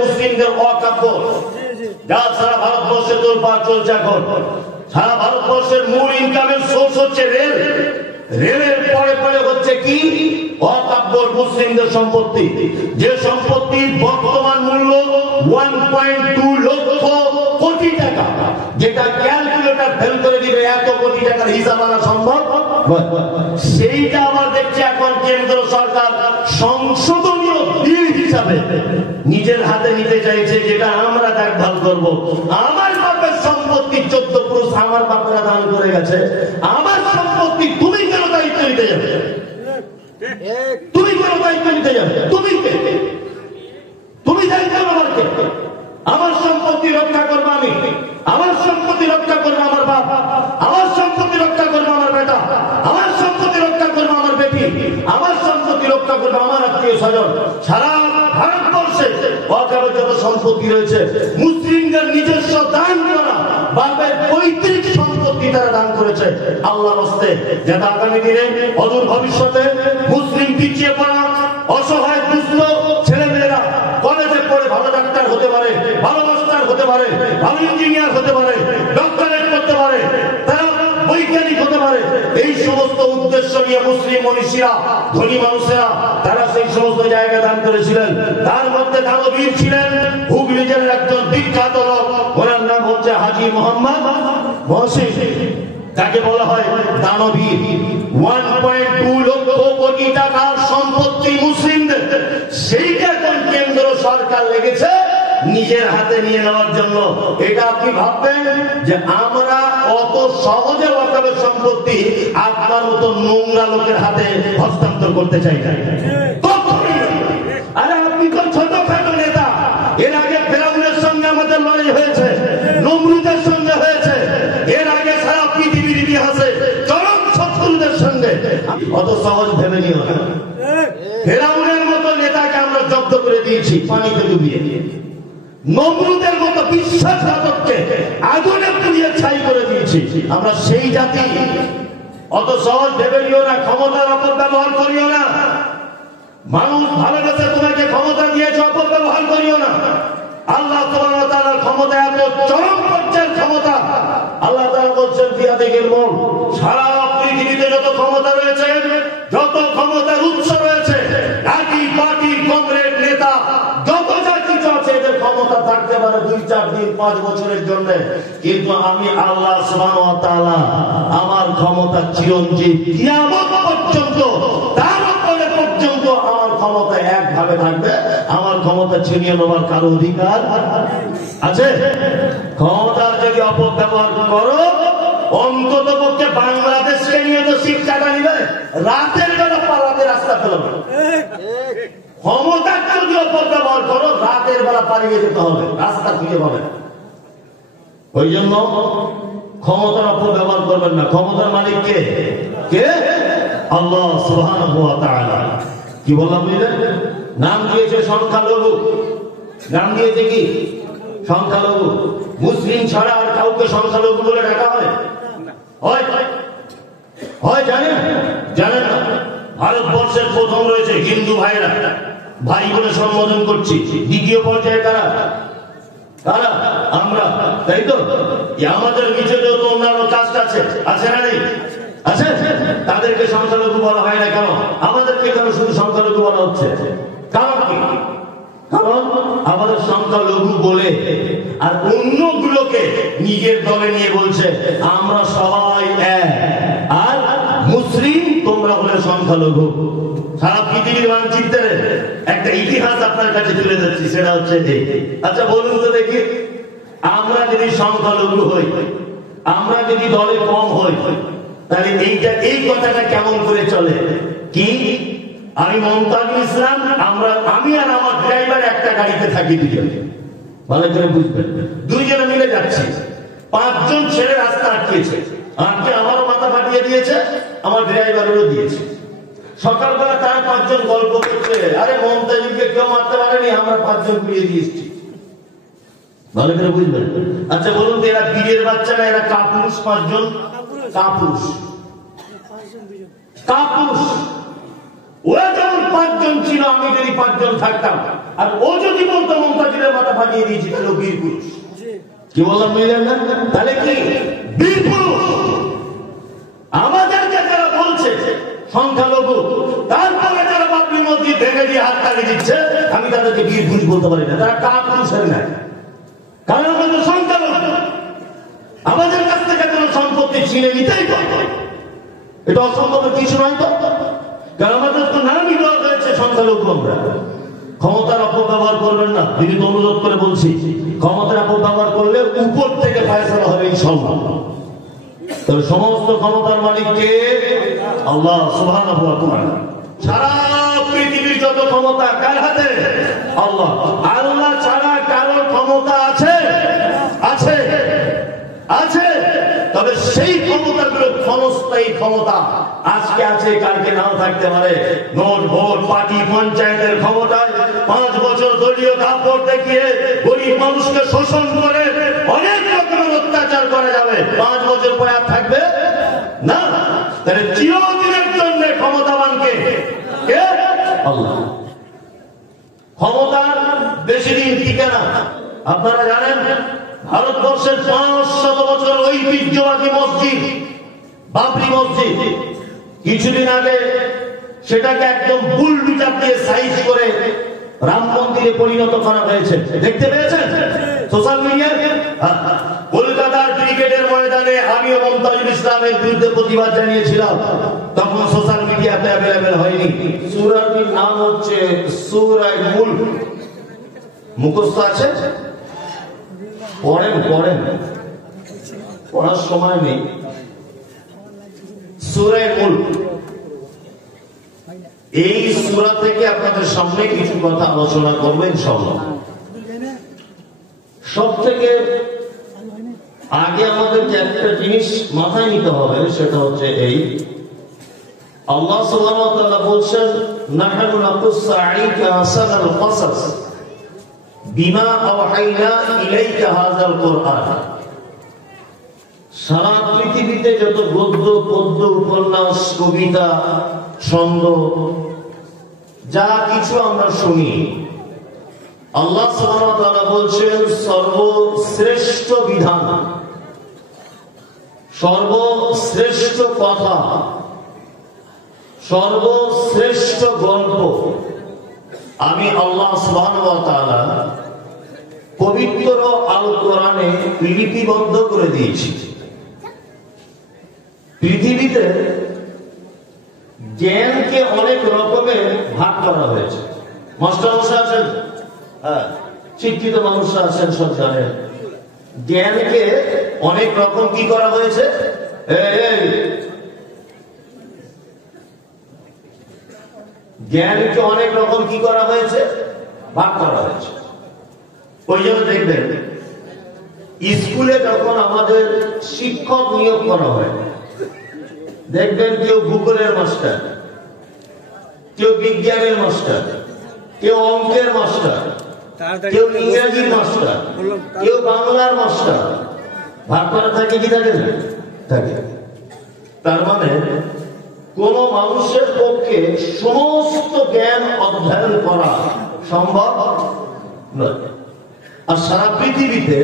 মুসলিমদের অকাব্য, যা সারা ভারতবর্ষে তোলপাড় চলছে। এখন সারা ভারতবর্ষের মূল ইনকামের সোর্স হচ্ছে রেল। রেলের পরে পরে হচ্ছে কি অকাব্য মুসলিমদের সম্পত্তি, যে সম্পত্তির বর্তমান মূল্য 1.2 লক্ষ কোটি টাকা, যেটা ক্যালকুলেটর ফেল করে দিবে এত কোটি টাকার হিসাব আনা সম্ভব। সেইটা আবার দেখছে এখন কেন্দ্র সরকার সংশোধনীয় বিল হিসাবে নিজের হাতে নিতে চাইছে, যেটা আমরা দেখভাল করব। আমার বাপের সম্পত্তি 14 পুরুষ আমার বাপরা দান করে গেছে, আমার সম্পত্তি তুমি কেন দায়িত্ব নিতে যাবে? তুমি কেন দায়িত্ব নিতে যাবে? তুমি দায়িত্ব নেবার কে? আমার সম্পত্তি রক্ষা করবো আমি, আমার সম্পত্তি রক্ষা করবো আমার বাপ, আমার সম্পত্তি রক্ষা করবো আমার বেটা, আমার সম্পত্তি রক্ষা করবো আমার বেটি, আমার সম্পত্তি রক্ষা করবো আমার আত্মীয় স্বজন। সারা ভারতবর্ষে ওয়াকফের যত সম্পত্তি রয়েছে মুসলিমদের নিজস্ব দান করা বাপের পৈতৃক সম্পত্তি তারা দান করেছে আল্লাহর হস্তে, যাতে আগামী দিনে অদূর ভবিষ্যতে মুসলিম পিছিয়ে পড়া অসহায় দুস্থ ছেলেমেয়েরা কলেজে পড়ে ভালো ডাক্তার হতে পারে, ভালো মাস্টার হতে পারে, ভালো ইঞ্জিনিয়ার হতে পারে, ডক্টরেট করতে পারে, তারা বৈজ্ঞানিক হতে পারে। এই সমস্ত উদ্দেশ্য নিয়ে মুসলিম মনীষীরা, ধনী মানুষেরা তারা সেই সমস্ত জায়গা দান করেছিলেন। তার মধ্যে দানবীর ছিলেন হুগলি জেলার একজন বিখ্যাত লোক, ওনার নাম হচ্ছে হাজী মোহাম্মদ মহসিন। তাকে বলা হয় দানবীর। 1.2 লক্ষ কোটি টাকার সম্পত্তি মুসলিমদের, সেইটা এখন কেন্দ্র সরকার লেগেছে নিজের হাতে নিয়ে নেওয়ার জন্য। এটা আপনি ভাববেন যে আমরা অত সহজে ওয়াকফের সম্পত্তি আপনার মতো নোংরা লোকের হাতে হস্তান্তর করতে চাই না। আরে আপনি তো ছোটখাটো নেতা, এর আগে ফেরাউনের সঙ্গে আমাদের লড়াই হয়েছে, নমরুদের সঙ্গে হয়েছে, এর আগে সারা পৃথিবীর ইতিহাসে চরম শত্রুদের সঙ্গে। অত সহজ ভেবে নিও না। ফেরাউনের মতো নেতাকে আমরা জব্দ করে দিয়েছি পানিতে ডুবিয়ে, নমরুদের মতো বিশ্বাসঘাতককে আগুনে পুড়িয়ে ছাই করে দিয়েছি। আমরা সেই জাতি। অত সহজ ভেবে নিও না, ক্ষমতার অপব্যবহার করিও না। মানুষ ভালোবেসে তোমাকে ক্ষমতা দিয়েছে, অপব্যবহার করিও না। আল্লাহ সুবহানাহু ওয়া তাআলার ক্ষমতা এত চরম পর্যায়ের ক্ষমতা। আল্লাহ তাআলা বলছেন ফিয়াদিহিল মুলক, সারা পৃথিবীতে যত ক্ষমতা রয়েছে, যত ক্ষমতার উৎস রয়েছে, জাতি পার্টি কংগ্রেস নেতা যত যা কিছু আছে, এদের ক্ষমতা থাকতে পারে 2, 4 দিন, 5 বছরের জন্য, কিন্তু আমি আল্লাহ সুবহানাহু ওয়া তাআলা আমার ক্ষমতা চিরঞ্জীব, কিয়ামত পর্যন্ত, তারপরে পর্যন্ত আমার ক্ষমতা একভাবে থাকবে। আমার ক্ষমতা ছিনিয়ে নেওয়ার কারো অধিকার আছে? ক্ষমতার যদি অপব্যবহার করো, অন্তত পক্ষে বাংলাদেশকে নিয়ে তো শিক্ষাটা নিবে, রাতের বেলা পালাতে রাস্তা পেল না। ক্ষমতার যদি অপব্যবহার করো, রাতের বেলা পালিয়ে যেতে হবে, রাস্তা খুঁজে পাবে। ওই জন্য ক্ষমতার অপব্যবহার করবেন না। ক্ষমতার মালিক কে? কে? আল্লাহ সুবহানাহু ওয়া তাআলা। কি বললাম বুঝলেন? নাম দিয়েছে সংখ্যালঘু, নাম দিয়েছে কি সংখ্যালঘু। মুসলিম ছাড়া আর কাউকে সংখ্যালঘু বলে ডাকা হয়? হয় জানেন? জানেন না? ভারতবর্ষের প্রথম রয়েছে হিন্দু ভাইরা, ভাই বলে সম্বোধন করছি। দ্বিতীয় পর্যায়ে কারা? কারা? আমরা, তাই তো? আমাদের নিচে যত অন্যান্য কাস্ট আছে, আছে না নেই? আছে। তাদেরকে সংখ্যালঘু বলা হয় না কেন? আমাদেরকে কেন শুধু সংখ্যালঘু বলা হচ্ছে? কারণ কি? কারণ আমাদের সংখ্যালঘু বলে আর অন্যগুলোকে নিজের দলে নিয়ে বলছে আমরা সবাই এক, আর মুসলিম তোমরা হলে সংখ্যালঘু। সারা পৃথিবীর মানচিত্রে একটা ইতিহাস আপনার কাছে তুলে যাচ্ছি, সেটা হচ্ছে এই। আচ্ছা বলুন তো দেখি, আমরা যদি সংখ্যালঘু হই, আমরা যদি দলে কম হই, তাহলে এই কথাটা কেমন করে চলে? কি আমি মমতাজুল ইসলাম, আমি আর আমার ড্রাইভার একটা গাড়িতে থাকি, দুজনে, ভালো করে বুঝবেন, দুইজনে মিলে যাচ্ছি। 5 জন ছেলে রাস্তা আটকেছে, আটকে আমারও মাথা ফাটিয়ে দিয়েছে, আমার ড্রাইভারেরও দিয়েছে। সকালবেলা তার 5 জন গল্প করছে, আরে মমতাজুলকে কেউ মারতে পারেনি, আমরা 5 জন পুড়িয়ে দিয়েছি। ভালো করে বুঝবেন। আচ্ছা বলুন তো, এরা বীরের বাচ্চা না, এরা কাপুরুষ? 5 জন কাপুরুষ, কাপুরুষ। ওরা যেমন 5 জন ছিল, আমি যদি 5 জন থাকতাম, আর ও যদি বলতো মমতাজের মাথা ফাটিয়ে দিয়েছি তাহলে বীর পুরুষ। কি বললাম বুঝলেন না? তাহলে কি বীর পুরুষ? আমাদেরকে যারা বলছে সংখ্যালঘু, তারপরে যারা বাবরি মসজিদ ভেঙে দিয়ে হাত তালি দিচ্ছে, আমি তাদেরকে বীর পুরুষ বলতে পারি না। তারা কার পুরুষের নাই, কারণ আমাদের সংখ্যালঘু। আমাদের কাছ থেকে কোনো সম্পত্তি ছিনে নিতেই পারে, এটা অসম্ভবের কিছু নয় তো। কারণ আমাদের তো নামই দেওয়া হয়েছে সংখ্যালঘু। আমরা ক্ষমতার অপব্যবহার করবেন না, দিদি তো অনুরোধ করে বলছি, ক্ষমতার অপব্যবহার করলে উপর থেকে ফয়সালা হবে ইনশাআল্লাহ। তবে সমস্ত ক্ষমতার মালিক কে? আল্লাহ সুবহানাহু ওয়া তাআলা। সারা পৃথিবীর যত ক্ষমতা কার হাতে? আল্লাহ। আল্লাহ ছাড়া কারো ক্ষমতা আছে? আছে, আছে। তবে সেই ক্ষমতাগুলো ক্ষণস্থায়ী ক্ষমতা, আজকে আছে কালকে নাও থাকতে পারে। নোট, ভোট, পার্টি, পঞ্চায়েতের ক্ষমতায় 5 বছর দলীয় দাপট দেখিয়ে গরিব মানুষকে শোষণ করে অনেক রকমের অত্যাচার করা যাবে, 5 বছর পরে আর থাকবে না। তাহলে চিরদিনের জন্য ক্ষমতাবানকে কে? আল্লাহ। ক্ষমতার বেশি দিন টিকে না। আপনারা জানেন ভারতবর্ষের 500 বছর ঐতিহ্যবাহী মসজিদ বাবরি মসজিদ, কিছুদিন আগে সেটাকে একদম বুলডোজার দিয়ে সাইজ করে রাম মন্দিরে পরিণত করা হয়েছে। দেখতে পেয়েছেন সোশ্যাল মিডিয়ায়? কলকাতার ক্রিকেটের ময়দানে আমিও মমতাজুল ইসলামের বিরুদ্ধে প্রতিবাদ জানিয়েছিলাম, তখন সোশ্যাল মিডিয়াতে অ্যাভেলেবেল হয়নি। সূরাটির নাম হচ্ছে সূরা মুলক। মুখস্থ আছে? পড়েন, পড়ার সময় নেই। সূরা মুলক, এই সূরা থেকে আপনাদের সামনে কিছু কথা আলোচনা করবো ইনশাআল্লাহ। সব থেকে আগে আমাদেরকে একটা জিনিস মাথায় নিতে হবে, সেটা হচ্ছে এই আল্লাহ সুবহানাহু ওয়া তাআলা বলছেন, নাহনু নাকুসসু আলাইকা আহসানাল কসাস বিমা আওহাইনা ইলাইকা হাযাল কুরআন। সারা পৃথিবীতে যত গদ্য, পদ্য, উপন্যাস, কবিতা, ছন্দ, যা কিছু আমরা শুনি, আল্লাহ সুবহানাহু ওয়া তাআলা বলছেন সর্বশ্রেষ্ঠ বিধান, সর্বশ্রেষ্ঠ কথা, সর্বশ্রেষ্ঠ গল্প আমি আল্লাহ সুবহানাহু ওয়া তাআলা পবিত্র আল কোরআনে লিপিবদ্ধ করে দিয়েছি। পৃথিবীতে জ্ঞানকে অনেক রকমের ভাগ করা হয়েছে। মাস্টারমশাই আছেন, হ্যাঁ, শিক্ষিত মানুষরা আছেন, সব জানেন জ্ঞানকে অনেক রকম কি করা হয়েছে। জ্ঞানকে অনেক রকম কি করা হয়েছে, ভাগ করা হয়েছে। ওই জন্য দেখবেন স্কুলে যখন আমাদের শিক্ষক নিয়োগ করা হয়, দেখবেন কেউ ভূগোলের মাস্টার, কেউ বিজ্ঞানের মাস্টার, কেউ অঙ্কের মাস্টার, কেউ ইংরেজির মাস্টার, কেউ বাংলার মাস্টার। ভাগ করা থাকে কি থাকে না? থাকে। তার মানে কোন মানুষের পক্ষে সমস্ত জ্ঞান অধ্যয়ন করা সম্ভব নয়। আর সারা পৃথিবীতে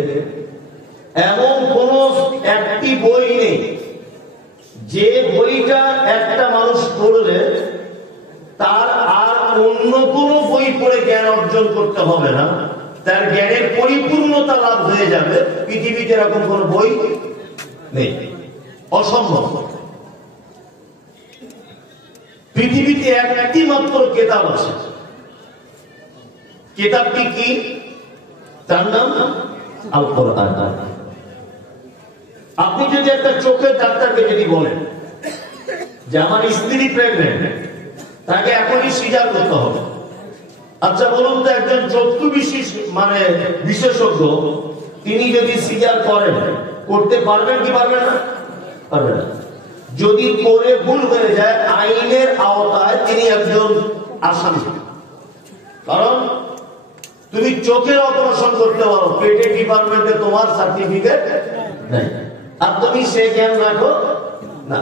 এমন কোন একটি বই নেই যে বইটা একটা মানুষ পড়লে তার আর অন্য কোন বই পড়ে জ্ঞান অর্জন করতে হবে না, তার জ্ঞানের পরিপূর্ণতা লাভ হয়ে যাবে। পৃথিবীতে এরকম কোন বই নেই, অসম্ভব। পৃথিবীতে একটি মাত্র কিতাব আছে। কিতাবটি কি? তার নাম আল কোরআন। আপনি যদি একটা চোখের ডাক্তারকে যদি বলেন যে আমার স্ত্রী প্রেগনেন্ট, তাকে এখনই সিজার করতে হবে, আচ্ছা বলুন তো একজন চক্ষু বিশেষজ্ঞ তিনি যদি সিজার করেন, করতে পারবেন কি পারবেন না? পারবেন না। যদি করে ভুল হয়ে যায় আইনের আওতায় তিনি একজন আসামি। কারণ তুমি চোখের অপারেশন করতে পারো, পেটে ডিপার্টমেন্টে তোমার সার্টিফিকেট নেই, আর তুমি সে জ্ঞান রাখো না।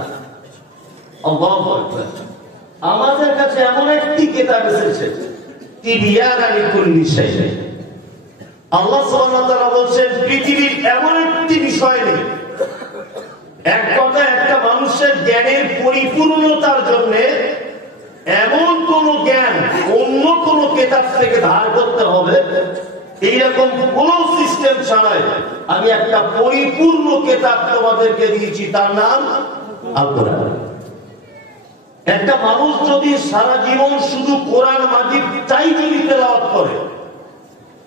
আমাদের কাছে এমন একটি কিতাব এসেছে তিবিয়ানান লিকুল্লি শাই। আল্লাহ সুবহানাহু ওয়া তাআলা বলেন পৃথিবীর এমন একটি বিষয় নেই, এক কথা একটা মানুষের জ্ঞানের পরিপূর্ণতার জন্য এমন কোন জ্ঞান অন্য কোন কিতাব থেকে ধার করতে হবে এইরকম কোন সিস্টেম ছাড়াই আমি একটা পরিপূর্ণ কিতাব তোমাদেরকে দিয়েছি, তার নাম আল কোরআন। একটা মানুষ যদি সারা জীবন শুধু কোরআন মাজিদটাই যদি তেলাওয়াত করে,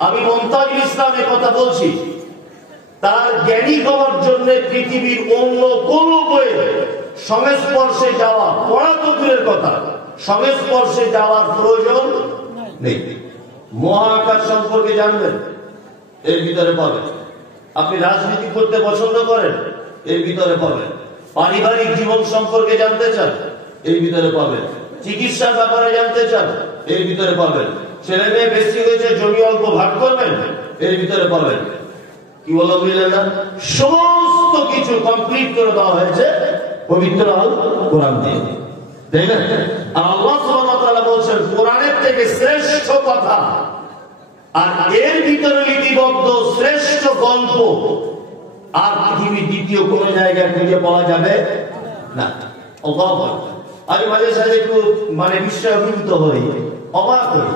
আমি মুমতাজুল ইসলাম এর কথা বলছি, তার জ্ঞানী হওয়ার জন্য পৃথিবীর অন্য কোন বইয়ের সংস্পর্শে যাওয়া, পড়া তো দূরের কথা, সংস্পর্শে যাওয়ার প্রয়োজন নেই। মহাকাশ সম্পর্কে জানবেন, এর ভিতরে পাবেন। আপনি রাজনীতি করতে পছন্দ করেন, এর ভিতরে পাবেন। পারিবারিক জীবন সম্পর্কে জানতে চান, এর ভিতরে পাবেন। চিকিৎসার ব্যাপারে জানতে চান, এর ভিতরে পাবেন। ছেলে মেয়ে বেশি হয়েছে, জমি অল্প ভাগ করবেন, এর ভিতরে পাবেন। কি বলো বুঝলেন না? সমস্ত কিছু কমপ্লিট করে দেওয়া হয়েছে পবিত্র আল কোরআন দিয়ে, তাই না? আর আল্লাহ সুবহানাহু ওয়া তাআলা বলেন কোরআনের থেকে শ্রেষ্ঠ কথা আর এর ভিতরে লিপিবদ্ধ শ্রেষ্ঠ গল্প আর পৃথিবীর দ্বিতীয় কোন জায়গায় খুঁজে পাওয়া যাবে না। অবাক হয়, আমি মাঝে সাঝে একটু বিস্ময় অভিভূত হই, অবাক হই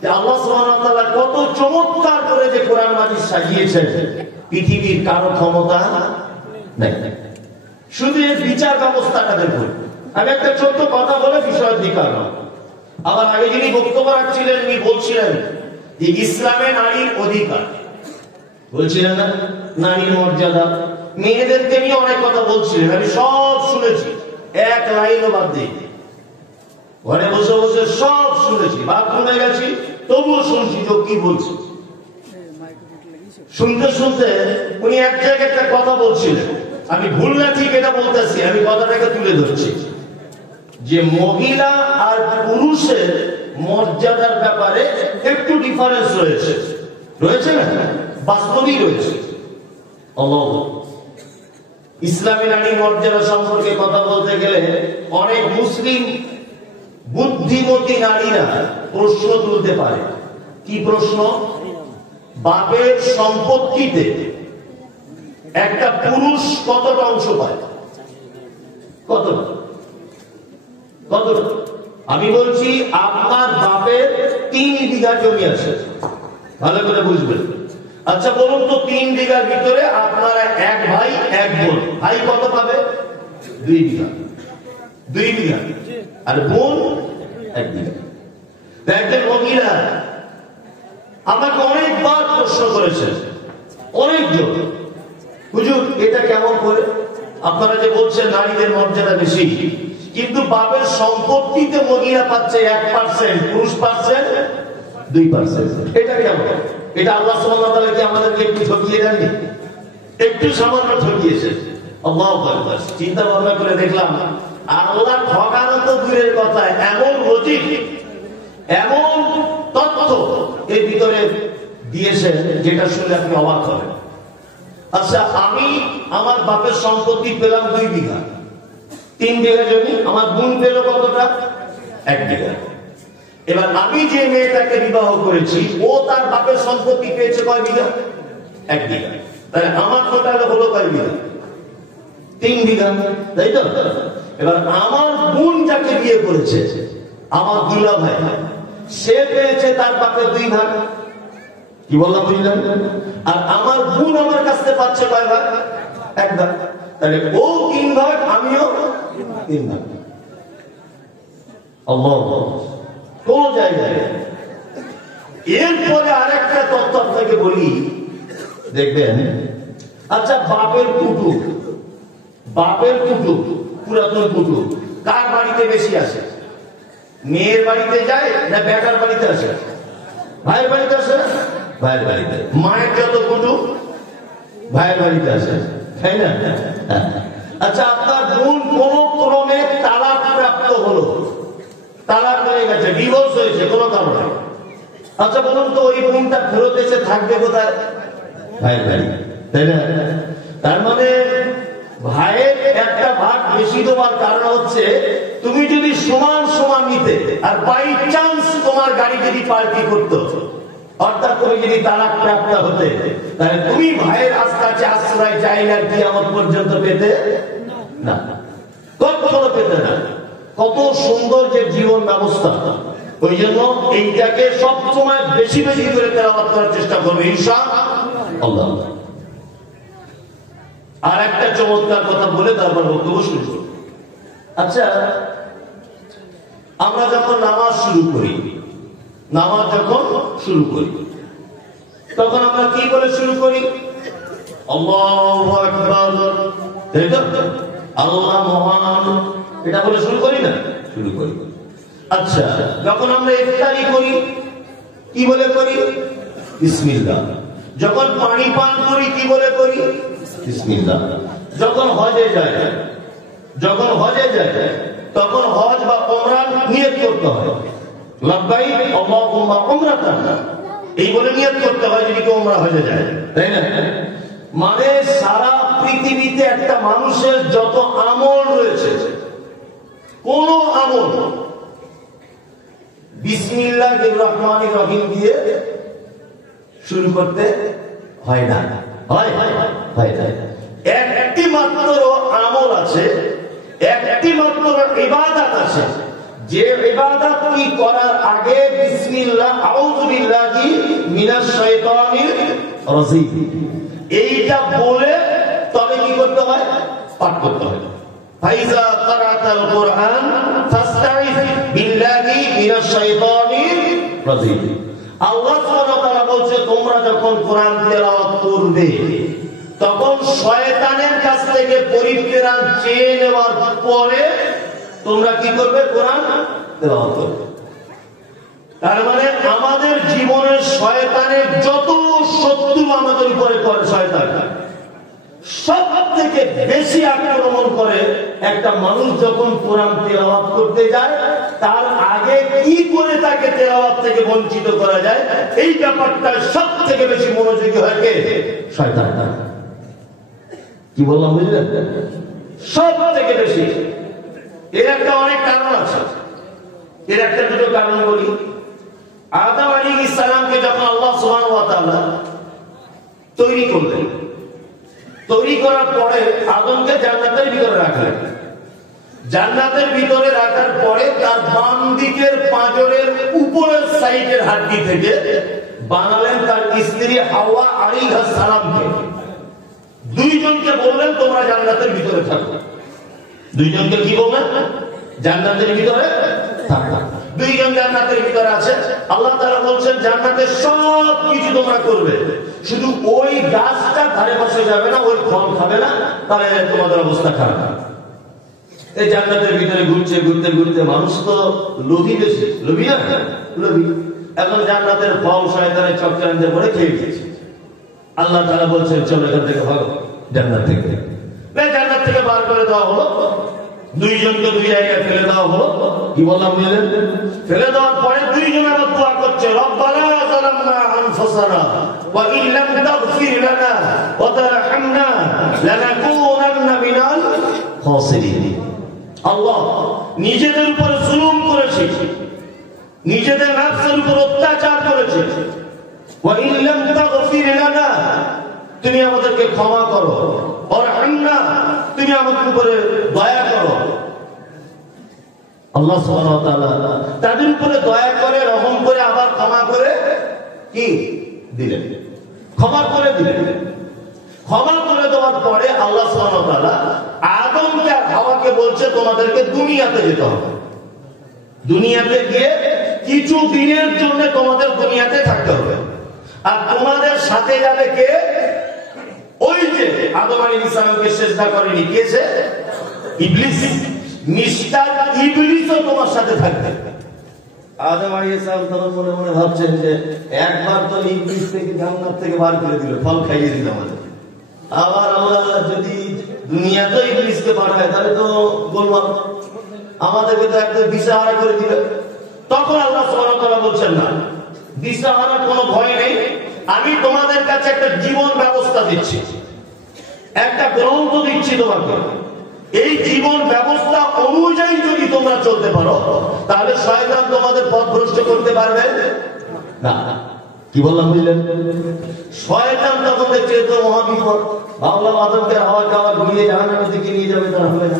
যে আল্লাহ সুবহানাহু ওয়া তাআলা কত চমৎকার করে যে কোরআন মাজিদ সাজিয়েছেন, পৃথিবীর কারো ক্ষমতা নেই। শুধু এর বিচার ব্যবস্থাটা দেখুন। আমি একটা ছোট্ট কথা বলে বিষয়ের দিকে আগাম। আমার আগে যিনি বক্তব্য রাখছিলেন উনি বলছিলেন যে ইসলামে নারীর অধিকার, বলছিলেন না, নারীর মর্যাদা, মেয়েদেরকে নিয়ে অনেক কথা বলছিলেন, আমি সব শুনেছি, এক লাইনও বাদ দিই। ঘরে বসে বসে সব শুনেছি, বাথরুমে গেছি তবুও শুনছি যে কি বলছি। শুনতে শুনতে উনি এক জায়গায় একটা কথা বলছিলেন, আমি ভুল না ঠিক এটা বলতেছি, আমি কথাটাকে তুলে ধরছি যে মহিলা আর পুরুষের মর্যাদার ব্যাপারে একটু ডিফারেন্স রয়েছে, রয়েছে না? বাস্তবই রয়েছে। ইসলামী নারীর মর্যাদা সম্পর্কে কথা বলতে গেলে অনেক মুসলিম বুদ্ধিমতী নারীরা প্রশ্ন তুলতে পারে। কি প্রশ্ন? বাপের সম্পত্তিতে একটা পুরুষ কতটা অংশ পায়? কতটা? কতটা? আমি বলছি আপনার বাপের 3 বিঘা জমি আছে, ভালো করে বুঝবেন। আচ্ছা বলুন তো 3 বিঘার ভিতরে আপনারা এক ভাই এক বোন, ভাই কত পাবে? 2 বিঘা। 2 বিঘা। আর বোন 1 বিঘা। একজন মহিলা আমাকে অনেকবার প্রশ্ন করেছেন, অনেকজন, হুজুর এটা কেমন করে? আপনারা যে বলছেন নারীদের মর্যাদা বেশি, কিন্তু বাপের সম্পত্তিতে মহিলা পাচ্ছে 1%, পুরুষ পাচ্ছে 2%, এটা কেমন? এটা আল্লাহ সুবহানাহু ওয়া তাআলা কি আমাদেরকে একটু ঠকিয়ে দেননি? একটু সামান্য ঠকিয়েছে। আল্লাহু আকবার। চিন্তা ভাবনা করে দেখলাম আল্লাহ ঠকানো তো দূরের কথা, এমন লজিক, এমন তথ্য এর ভিতরে দিয়েছে যেটা শুনলে আপনি অবাক হবেন। আচ্ছা আমি আমার বাপের সম্পত্তি পেলাম 2 বিঘা, 3 বিঘা জমি, আমার বোন পেল কতটা? 1 বিঘা। এবার আমি যে মেয়েটাকে বিবাহ করেছি ও তার বাপের সম্পত্তি পেয়েছে কয় বিঘা? 1 বিঘা। তাহলে আমার টোটাল হলো কয় বিঘা? 3 বিঘা, তাই তো? এবার আমার বোন যাকে বিয়ে করেছে, আমার দুলা ভাই, সে পেয়েছে তার বাপের 2 ভাগ। কি বললাম বুঝলেন? আর আমার বোন আমার কাছ থেকে পাচ্ছে কয় ভাগ? 1 ভাগ। তাহলে ও 3 ভাগ, আমিও 3 ভাগ। আল্লাহ কোন জায়গায়। এরপরে আরেকটা তথ্য আপনাকে বলি, দেখবেন। আচ্ছা বাপের কুটুম, বাপের কুটুম, পুরাতন কুটুম কার বাড়িতে বেশি আসে? মেয়ের বাড়িতে যায় না বেটার বাড়িতে আসে? ভাইয়ের বাড়িতে আসে, ভাইয়ের বাড়িতে। মায়ের যত কুটুম ভাইয়ের বাড়িতে আসে, তাই না? আচ্ছা আপনার বোন কোন ক্রমে তালাক প্রাপ্ত হলো, তালাক হয়ে গেছে, ডিভোর্স হয়েছে কোনো কারণে, আচ্ছা বলুন তো ওই বোনটা ফেরত এসে থাকবে কোথায়? ভাইয়ের বাড়ি, তাই না? তার মানে ভাইয়ের একটা ভাগ বেশি দেওয়ার কারণ হচ্ছে তুমি যদি সমান সমান নিতে, আর বাই চান্স তোমার গাড়ি যদি পাল্টি করতো, অর্থাৎ তুমি যদি তালাক প্রাপ্ত হতে, তাহলে তুমি ভাইয়ের কাছে আশ্রয় চাইলে কিয়ামত পর্যন্ত পেতে না, কখনো পেতে না। কত সুন্দর যে জীবন ব্যবস্থা। ওই জন্য এইটাকে সবসময় বেশি বেশি করে তেলাওয়াত করার চেষ্টা করবে ইনশাআল্লাহ। আর একটা চমৎকার কথা বলে তারপর বক্তব্য শুরু করব। আচ্ছা, আমরা যখন নামাজ শুরু করি, তখন আমরা কি বলে শুরু করি? আল্লাহু আকবার, তাই তো? আল্লাহ মহান, এটা বলে শুরু করি না? শুরু করি। আচ্ছা, যখন আমরা ইফতারি করি কি বলে করি? বিসমিল্লাহ। যখন পানি পান করি কি বলে করি? বিসমিল্লাহ। যখন হজে যায় তখন হজ বা উমরার নিয়ত করতে হয়, লাব্বাইক আল্লাহুম্মা উমরাতান, এই বলে নিয়ত করতে হয় যদি কেউ উমরা হজে যায়, তাই না? মানে সারা পৃথিবীতে একটা মানুষের যত আমল রয়েছে, কোন আমল বিসমিল্লাহির রহমানির রহিম দিয়ে শুরু করতে হয় না। একটি মাত্র আমল আছে, একটি মাত্র ইবাদত আছে, যে ইবাদত কি করার আগে বিসমিল্লাহ আউযু বিল্লাহি মিনাশ শাইতানির রাজিম এইটা বলে তবে কি করতে হয়? পাঠ করতে হয়। ফাইজা ক্বারাতাল কুরআন ফাসতাইজ বিল্লাহি মিনাশ শাইতানির রাজিম। আল্লাহ সুবহানাহু ওয়া তাআলা বলছে, তোমরা যখন কোরআন তেলাওয়াত করবে তখন শয়তানের কাছ থেকে পরিত্রাণ চেয়ে নেওয়ার পরে তোমরা কি করবে? কোরআন তেলাওয়াত করবে। তার মানে আমাদের জীবনের শয়তানের যত শত্রু আমাদের উপরে করে, শয়তান সব থেকে বেশি আক্রমণ করে একটা মানুষ যখন কোরআন তেলাওয়াত করতে যায়, তার আগে কি করে তাকে তেলাওয়াত থেকে বঞ্চিত করা যায়, এই ব্যাপারটা সব থেকে বেশি মনোযোগী হয় কে? শয়তান। কি বললাম বুঝলেন? সব থেকে বেশি। এর একটা অনেক কারণ আছে, এর একটা দুটো কারণ বলি। আদম আলাইহিস সালামকে যখন আল্লাহ সুবহানাহু ওয়া তাআলা তৈরি করলেন, তৈরি করার পরে আদমকে জান্নাতের ভিতরে রাখলেন। জান্নাতের ভিতরে রাখার পরে তার বাম দিকের পাঁজরের উপরের সাইডের হাড্ডি থেকে বানালেন তার স্ত্রী হাওয়া আলাইহিস সালামকে। দুইজনকে বললেন তোমরা জান্নাতের ভিতরে থাকো। দুইজনকে কি বললেন? জান্নাতের ভিতরে থাকো। দুইজন জান্নাতের ভিতরে আছে। আল্লাহ তাআলা বলছেন জান্নাতের সব কিছু তোমরা করবে, শুধু ওই গাছটা ধারে পাশে যাবে না, ওই ফল খাবে না, তাহলে তোমাদের অবস্থা খারাপ। এই জান্নাতের ভিতরে ঘুরতে ঘুরতে মানুষ তো লোভী, বেশি লোভী না? লোভী। এখন জান্নাতের ফল শয়তানের চক্রান্তে পড়ে খেয়ে গেছে। আল্লাহ তাআলা বলছেন চলো এখান থেকে ভাগো, জান্নাত থেকে। জান্নাত থেকে বার করে দেওয়া হলো, দুইজনকে দুই জায়গায় ফেলে দেওয়া হলো। কি বললাম বুঝলেন? ফেলে দেওয়ার পরে দুইজন আবার দোয়া করছে, রব্বানা যালামনা আনফুসানা ওয়া ইন লাম তাগফির লানা ওয়া তারহামনা লানাকুনান্না মিনাল খাসিরিন। আল্লাহ, নিজেদের উপর জুলুম করেছি, নিজেদের নফসের উপর অত্যাচার করেছি, ওয়া ইন লাম তাগফির লানা, তুমি আমাদেরকে ক্ষমা করো, ওয়ারহামনা, তুমি আমাদের উপরে দয়া করো। আল্লাহ সুবহানাহু ওয়া তাআলা তাদের উপরে দয়া করে, রহম করে, আবার ক্ষমা করে কি দিলেন? ক্ষমা করে দিলেন। ক্ষমা করে দেওয়ার পরে আল্লাহ সুবহানাহু ওয়া তাআলা আদমকে আর হাওয়াকে বলছে তোমাদেরকে দুনিয়াতে যেতে হবে। দুনিয়াতে গিয়ে কিছু দিনের জন্য তোমাদের দুনিয়াতে থাকতে হবে। আর তোমাদের সাথে যাবে কে? ওই যে আদম আলাইহিস সালামকে সিজদা করেনি, কে সে? ইবলিস। মিস্টার ইবলিসও তোমার সাথে থাকবে। আদম আলাইহিস সালাম তখন মনে মনে ভাবছেন যে একবার তো ইবলিস থেকে জান্নাত থেকে বার করে দিল, ফল খাইয়ে দিল আমাদের, আবার আল্লাহ যদি দুনিয়াতে ইবলিসকে পাঠায় তাহলে তো গোলমাল, আমাদেরকে তো একদম দিশাহারা করে দিবে। তখন আল্লাহ সুবহানাহু ওয়া তাআলা বলছেন না, দিশাহারা কোনো ভয় নেই, আমি তোমাদের কাছে একটা জীবন ব্যবস্থা দিচ্ছি, একটা গ্রন্থ দিচ্ছি তোমাকে। এই জীবন ব্যবস্থা অনুযায়ী যদি তোমরা চলতে পারো, তাহলে শয়তান তোমাদের পথ ভ্রষ্ট করতে পারবে না। কি বললাম বুঝলেন? শয়তান তখন দেখছে তো মহাবিপদ, বাংলা মাদকের হাওয়া খাওয়া ঘুরিয়ে জাহান্নামের দিকে নিয়ে যাবে, তারা হবে না।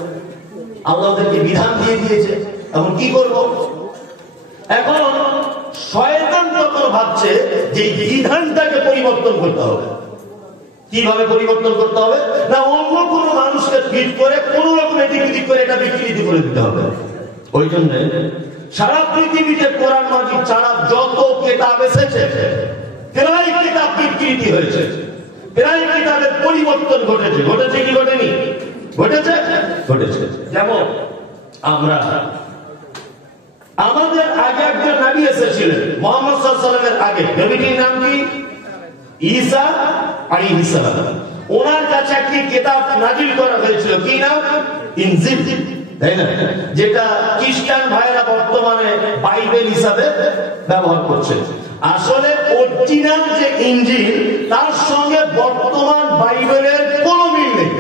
আল্লাহ ওদেরকে বিধান দিয়ে দিয়েছে, এখন কি করব? এখন শয়তান তখন ভাবছে যে বিধানটাকে পরিবর্তন করতে হবে। কিভাবে পরিবর্তন করতে হবে? না অন্য কোনো মানুষকে ফিট করে কোন রকম এদিক ওদিক করে এটা বিকৃতি করে দিতে হবে। ওই জন্য সারা পৃথিবীতে কোরআন মাজিদ ছাড়া যত কিতাব এসেছে, প্রায় কিতাব বিকৃতি হয়েছে, প্রায় কিতাবের পরিবর্তন ঘটেছে। ঘটেছে কি ঘটেনি? ঘটেছে, ঘটেছে। যেমন আমরা আমাদের আগে একজন নবী এসেছিলেন মুহাম্মদ সাল্লাল্লাহু আলাইহি ওয়াসাল্লামের আগে। নবীটির নাম কি? ঈসা আলাইহিস সালাম। ওনার কাছে একটি কিতাব নাযিল করা হয়েছিল, কি নাম? ইনজিল, তাই না? যেটা খ্রিস্টান ভাইরা বর্তমানে বাইবেল হিসাবে ব্যবহার করছে। আসলে অরিজিনাল যে ইনজিল, তার সঙ্গে বর্তমান বাইবেলের কোনো মিল নেই।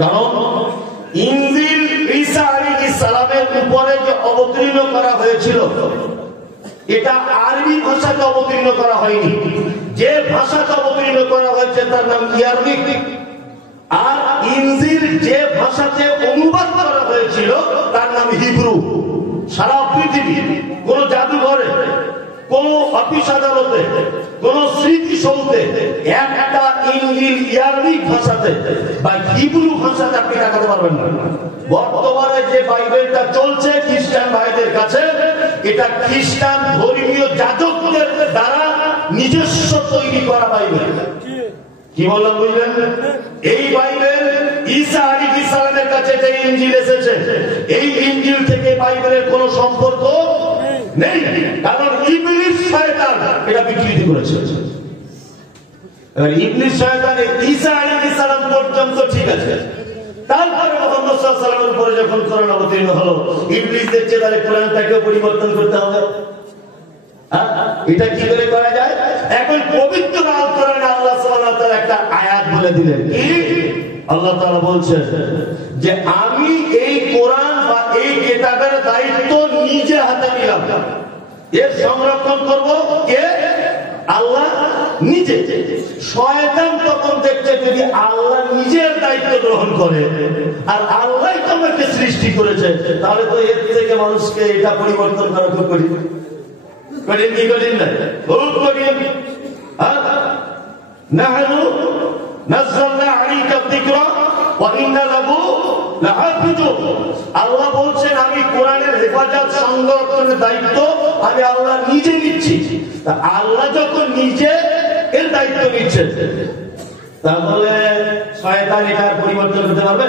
কারণ ইনজিল ঈসা আলাইহিস সালামের উপরে যে অবতীর্ণ করা হয়েছিল, এটা আরবি ভাষাতে অবতীর্ণ করা হয়নি। যে ভাষাতে অবতীর্ণ করা হয়েছে তার নাম আরবিক। আর ইনজিল যে ভাষাতে অনুবাদ করা হয়েছিল তার নাম হিব্রু। সারা পৃথিবী কোন জাদুঘরে, কোন অফিস আদালতে, কোন স্মৃতিসৌধে একটা ইনজিল আরবিক ভাষাতে বা হিব্রু ভাষাতে আপনি দেখাতে পারবেন না। বর্তমানে যে বাইবেলটা চলছে খ্রিস্টান ভাইদের কাছে, এটা খ্রিস্টান ধর্মীয় যাজকদের দ্বারা নিজস্ব তৈরি করা বাইবেল। কি বললাম বুঝলেন? এই বাইবেল ঈসা আলাইহিস সালামের কাছে যে ইনজিল এসেছে, এই ইনজিল থেকে বাইবেলের কোনো সম্পর্ক নেই। কারণ ইবলিস শয়তান এটা বিকৃতি করেছে। এবার ইবলিস শয়তান ঈসা আলাইহিস সালাম পর্যন্ত ঠিক আছে, তারপরে মুহাম্মদ সাল্লাল্লাহু আলাইহি ওয়াসাল্লামের উপরে যখন কোরআন অবতীর্ণ হলো, ইবলিস দেখছে তাহলে কোরআনটাকে পরিবর্তন করতে হবে। এটা কি করে করা যায়? এখন পবিত্র আল কোরআনে আল্লাহ সুবহানাহু ওয়া তাআলা একটা আয়াত বলে দিলেন। কি আল্লাহ তাআলা বলছেন যে আমি এই কোরআন বা এই কিতাবের দায়িত্ব নিজে হাতে নিলাম। এর সংরক্ষণ করব কে? আল্লাহ নিজে। শয়তান তখন দেখছে যদি আল্লাহ নিজের দায়িত্ব গ্রহণ করে আর আল্লাহ তোমাকে সৃষ্টি করেছে, তাহলে তো এর থেকে মানুষকে এটা পরিবর্তন করা খুব কঠিন। কঠিন কি কঠিন না? খুব কঠিন। নাহনু নাযালনা আলাইকা যিকরা ওয়া ইন্না লাহু লাহাফিজুন। আল্লাহ বলছেন আমি কোরআনের হেফাজত সংরক্ষণের দায়িত্ব আমি আল্লাহ নিজে নিচ্ছি। তা আল্লাহ যখন নিজে এর দায়িত্ব নিচ্ছে, তাহলে শয়তান এটার পরিবর্তন করতে পারবে?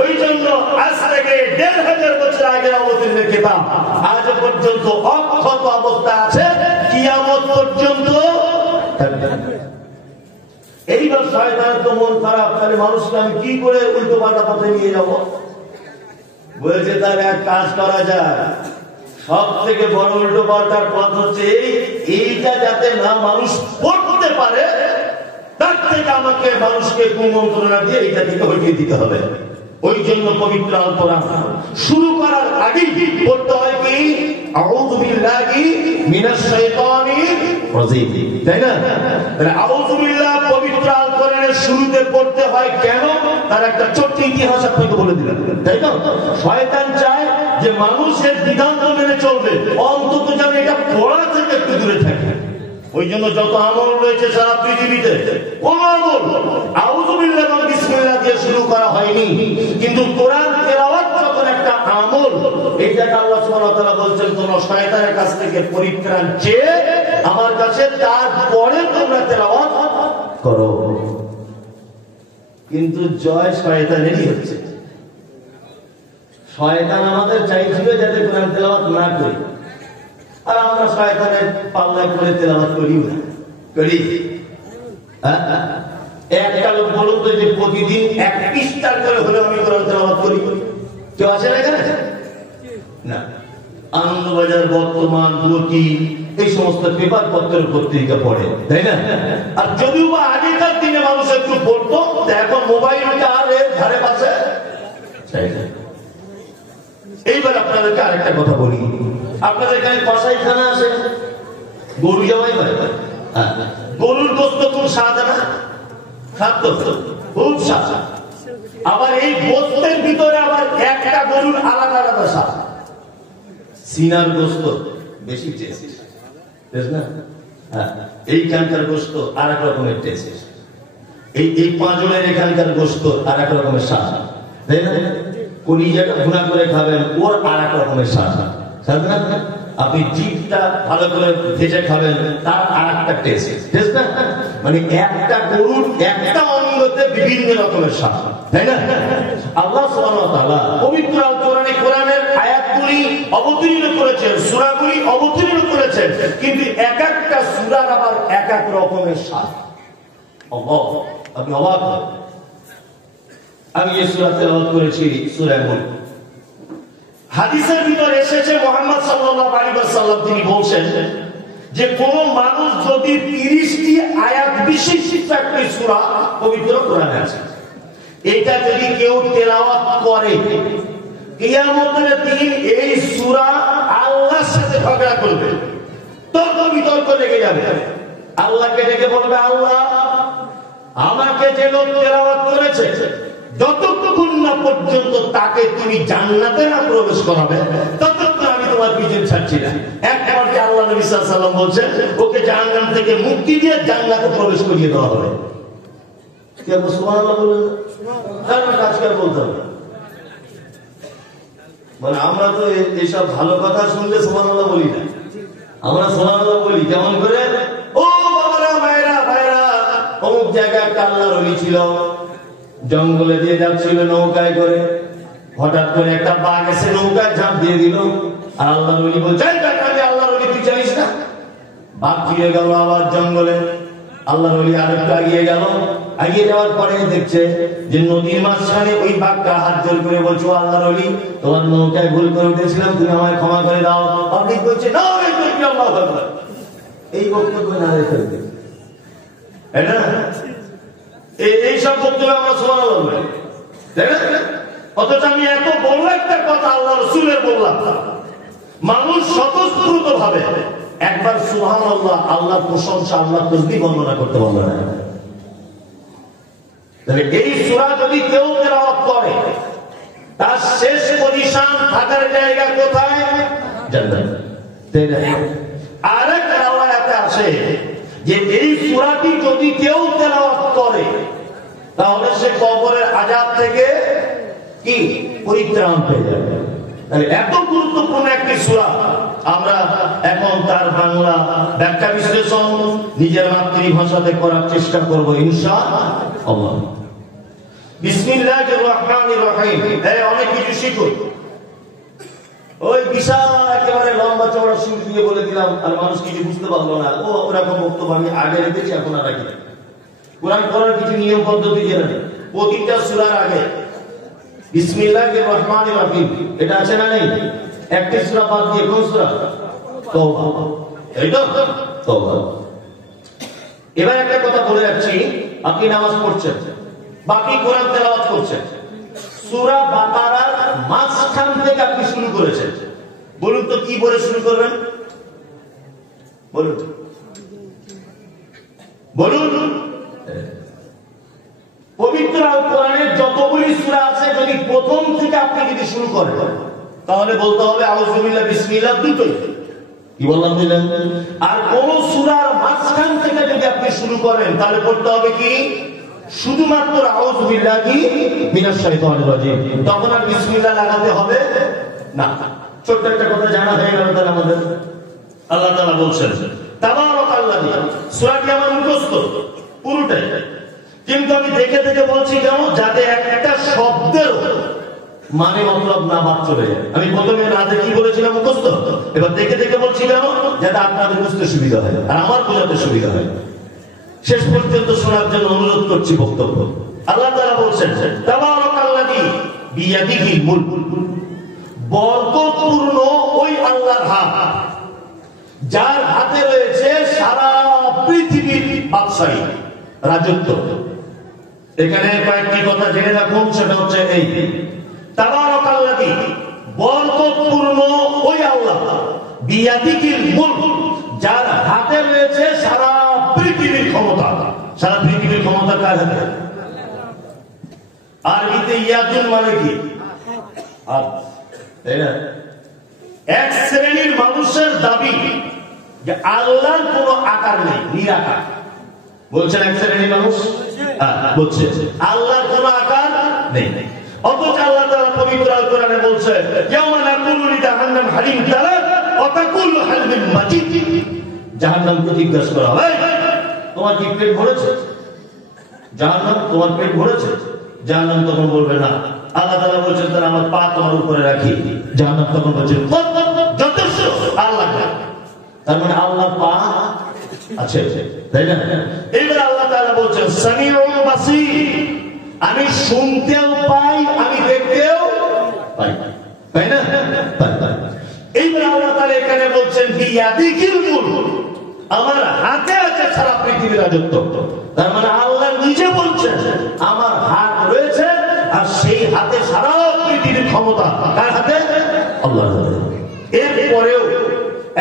ওই জন্য আজ থেকে ১৫০০ বছর আগে অবতীর্ণ কিতাব আজ পর্যন্ত অক্ষত অবস্থা আছে, কিয়ামত পর্যন্ত। এইবার শয়তানের তো মন খারাপ, তাহলে মানুষকে আমি কি করে উল্টো পাল্টা পথে নিয়ে যাব? বলেছে তার এক কাজ করা যায়, সব থেকে বড় উল্টো পাল্টার পথ হচ্ছে এইটা যাতে না মানুষ পড়তে পারে, তার থেকে আমাকে মানুষকে কুমন্ত্রণা দিয়ে এইটা থেকে হটিয়ে দিতে হবে। ওই জন্য পবিত্র আল কোরআন শুরু করার আগেই পড়তে হয় কি? আউযু বিল্লাহি মিনাশ শাইতানির রাজিম, তাই না? তাহলে আউযু বিল্লাহ পবিত্র আল কোরআনের শুরুতে পড়তে হয় কেন? তার একটা ছোট্ট ইতিহাস আপনাকে বলে দিলাম, তাই না? শয়তান চায় যে মানুষের বিধান মেনে চলবে, অন্তত যেন এটা পড়া থেকে একটু দূরে থাকে। ওই জন্য যত আমল রয়েছে সারা পৃথিবীতে, কোন আমল আউযু বিল্লাহ এবং বিসমিল্লাহ দিয়ে শুরু করা হয়নি। কিন্তু কোরআন তেলাওয়াত যখন একটা আমল, এইটাকে আল্লাহ সুবহানাহু ওয়া তাআলা বলছেন তোমরা শয়তানের কাছ থেকে পরিত্রাণ চেয়ে আমার কাছে, তারপরে তোমরা তেলাওয়াত করো। কিন্তু জয় শয়তানেরই হচ্ছে। শয়তান আমাদের চাইছিল যাতে কোরআন তেলাওয়াত না করি, আর আমরা শয়তানের পাল্লায় করে তেলাওয়াত করিও না। করি? একটা লোক বলুন তো যে প্রতিদিন 1 পৃষ্ঠা করে হলে আমি কোরআন তেলাওয়াত করি, কেউ আছে না এখানে? না। আনন্দবাজার, বর্তমান, গতি, এই সমস্ত পেপার পত্রের পত্রিকা পড়ে, তাই না? আর যদিও বা আগেকার দিনে মানুষ একটু পড়তো, এখন মোবাইলটা আর এর ধারে পাশে। এইবার আপনাদেরকে আরেকটা কথা বলি, আপনাদের এখানে কসাইখানা আছে, গরু জবাই হয়, গরুর গোস্ত খুব স্বাদ না? খাদ্য খুব স্বাদ। আবার এই গোস্তের ভিতরে আবার একটা গরুর আলাদা আলাদা স্বাদ। সিনার গোস্ত বেশি টেস্ট না, এইখানকার গোস্ত আর এক রকমের টেস্ট, এই পাঁজরের এখানকার গোস্ত আর এক রকমের স্বাদ, তাই না? কলিজাটা ভুনা করে খাবেন, ওর আর এক রকমের স্বাদ, না? আপনি জিভটা ভালো করে ভেজে খাবেন, তার আর একটা টেস্ট না? মানে একটা গরুর একটা অঙ্গতে বিভিন্ন রকমের স্বাদ, তাই না? আল্লাহ সুবহানাহু ওয়া তাআলা পবিত্র আল কোরআনে কোরআনের আয়াতগুলি অবতীর্ণ করেছেন, সূরাগুলি অবতীর্ণ করেছেন, কিন্তু এক একটা সূরার আবার এক এক রকমের স্বাদ। আল্লাহ, আপনি অবাক হন। আমি এই সূরা তেলাওয়াত করেছি, সূরা মুলক। হাদিসের ভিতরে এসেছে মুহাম্মদ সাল্লাল্লাহু আলাইহি ওয়াসাল্লাম তিনি বলেন যে কোন মানুষ যদি 30টি আয়াত বিশিষ্ট একটা সূরা পবিত্র কোরআনে আছে, এটা যদি কেউ তেলাওয়াত করে, কিয়ামতের দিন এই সূরা আল্লাহর সাথে ঝগড়া করবে, তর্ক বিতর্ক লেগে যাবে। আল্লাহকে ডেকে বলবে, আল্লাহ আমাকে যে লোক তেলাওয়াত করেছে, যতক্ষণ না পর্যন্ত তাকে তুমি জান্নাতে না প্রবেশ করাবে, ততক্ষণ আমি তোমার পিছন ছাড়ছি না। একবার যে আল্লাহ নবী সাল্লাল্লাহু আলাইহি ওয়াসাল্লাম বলেন, ওকে জাহান্নাম থেকে মুক্তি দিয়ে জান্নাতে প্রবেশ করিয়ে দেওয়া হবে। কি আপনি সুবহানাল্লাহ বলেন? কারণ আজকাল বলতে হবে, মানে আমরা তো এইসব ভালো কথা শুনলে সুবহানাল্লাহ বলি না, আমরা সুবহানাল্লাহ বলি কেমন করে? ও বাবারা, ভাইরা ভাইরা, অমুক জায়গায় একটা আল্লাহর ওলি ছিল, জঙ্গলে দিয়ে যাচ্ছিল নৌকায় করে, হঠাৎ করে একটা বাঘ এসে নৌকায় ঝাঁপ দিয়ে দিল, আর আল্লাহর ওলি বলছে, আল্লাহর ওলি তুই জানিস না? বাঘ ফিরে গেল আবার জঙ্গলে, আল্লাহর ওলি আরেকটু এগিয়ে গেল, এগিয়ে যাওয়ার পরে দেখছে যে নদীর মাঝখানে ওই বাঘটা হাত জোর করে বলছো, আল্লাহর ওলি তোমার নৌকায় ভুল করে উঠেছিলাম, তুমি আমায় ক্ষমা করে দাও। পাবলিক বলছে, না আল্লাহু আকবার। এই বক্তব্য না রেখে এইসব বক্তব্য আমরা সুবহানাল্লাহ বলি, তাই না? অথচ আমি এত বড় একটা কথা আল্লাহ রাসূলের বললাম, মানুষ স্বতঃস্ফূর্ত ভাবে একবার সুবহানাল্লাহ, আল্লাহর প্রশংসা, আল্লাহর তাসবিহ বর্ণনা করতে পারবে না। তাহলে এই সূরা যদি কেউ তেলাওয়াত করে, তার শেষ পজিশন থাকার জায়গা কোথায়? জান্নাত, তাই না? আরেকটা আয়াতে আছে যে এই সূরাটি যদি কেউ তেলাওয়াত করে, তাহলে সে কবরের আযাব থেকে কি পরিত্রাণ পেয়ে যাবে। তাহলে এত গুরুত্বপূর্ণ একটি সূরা, আমরা এখন তার বাংলা ব্যাখ্যা বিশ্লেষণ নিজের মাতৃভাষাতে করার চেষ্টা করব ইনশাআল্লাহ। বিসমিল্লাহির রহমানির রহিম। অনেক কিছু শিখুন, ওই বিশাল একেবারে লম্বা চওড়া সুর দিয়ে বলে দিলাম, আর মানুষ কিছু বুঝতে পারলো না। ও ওরকম বক্তব্য আমি আগে রেখেছি, এখন আর রাখি। কোরআন পড়ার কিছু নিয়ম পদ্ধতি জেনে নেই। প্রতিটা সূরার আগে বিসমিল্লাহির রহমানির রহিম এটা আছে না নেই? একটি সূরা বাদ দিয়ে কোন সূরা? তওবা, এই তো তওবা। এবার একটা কথা বলে যাচ্ছি, আপনি নামাজ পড়ছেন, বাকি কোরআন তেলাওয়াত করছেন, সূরা বাকারার মাঝখান থেকে আপনি শুরু করেছেন, বলুন তো কি বলে শুরু করবেন? বলুন বলুন। পবিত্র আল কোরআনের যতগুলি সূরা আছে, যদি প্রথম থেকে আপনি যদি শুরু করেন, তাহলে বলতে হবে আউযু বিল্লাহ, বিসমিল্লাহ দুটোই। কি বললাম দিলেন? আর কোন সূরার মাঝখান থেকে যদি আপনি শুরু করেন, তাহলে পড়তে হবে কি? শুধুমাত্র আউযু বিল্লাহি মিনাশ শাইতানির রাজিম। তখন আর বিসমিল্লাহ লাগাতে হবে না। ছোট্ট একটা কথা জানা হয়ে গেল তাহলে আমাদের। আল্লাহ তাআলা বলছেন তাবারাকাল্লাযী, সূরাটি আমার মুখস্থ পুরোটাই, কিন্তু আমি দেখে দেখে বলছি কেন? যাতে একটা শব্দের মানে মতলব না বাদ চলে যায়। আমি প্রথমে রাতে কি বলেছিলাম মুখস্থ, এবার দেখে দেখে বলছি কেন? যাতে আপনাদের বুঝতে সুবিধা হয় আর আমার বোঝাতে সুবিধা হয়। শেষ পর্যন্ত শোনার জন্য অনুরোধ করছি বক্তব্য। আল্লাহ তাআলা বলছেন তাবারাকাল্লাযী বিয়াদিহিল মুলক, বরকতপূর্ণ ওই আল্লাহ হাত, যার হাতে রয়েছে সারা পৃথিবীর বাদশাহী রাজত্ব। এখানে কয়েকটি কথা জেনে রাখুন, সেটা হচ্ছে এই তাবারাকাল্লাযী, বরকতপূর্ণ ওই আল্লাহ, বিয়াদিহিল মুলক, যার হাতে রয়েছে সারা পৃথিবীর ক্ষমতা। সারা পৃথিবীর ক্ষমতা কার হাতে? আরবিতে ইয়াদুন মানে কি? তাই না? এক শ্রেণীর মানুষের দাবি যে আল্লাহর কোনো আকার নেই, নিরাকার। বলছেন এক শ্রেণীর মানুষ বলছে আল্লাহর কোনো আকার নেই, অথচ আল্লাহ তাআলা পবিত্র আল কোরআনে বলছে ইয়াওমা নাকুলু লিজাহান্নাম হাল ইমতালাত ওয়া তাকুলু হাল মিন মাজিদ। জাহান্নামকে জিজ্ঞাসা করা হয়, তোমার কি পেট ভরেছে? জাহান্নাম, তোমার পেট ভরেছে? জাহান্নাম তখন বলবে না। আল্লাহ তাআলা বলছেন তাহলে আমার পা তোমার উপরে রাখি। জাহান্নাম তখন বলছে যথেষ্ট, আল্লাহ। তার মানে আল্লাহ পা আছে, তাই না? এবার আল্লাহ তাআলা বলছেন সামিউন বাসীর, আমি শুনতেও পাই, আমি দেখতেও পাই, তাই না? এইবার আল্লাহ তাআলা এখানে বলছেন বিয়াদিহিল মুলক, আমার হাতে আছে সারা পৃথিবীর রাজত্ব। তার মানে আল্লাহ নিজে বলছেন আমার হাত রয়েছে, আর সেই হাতে সারা পৃথিবীর ক্ষমতা। কার হাতে? আল্লাহর হাতে। এরপরেও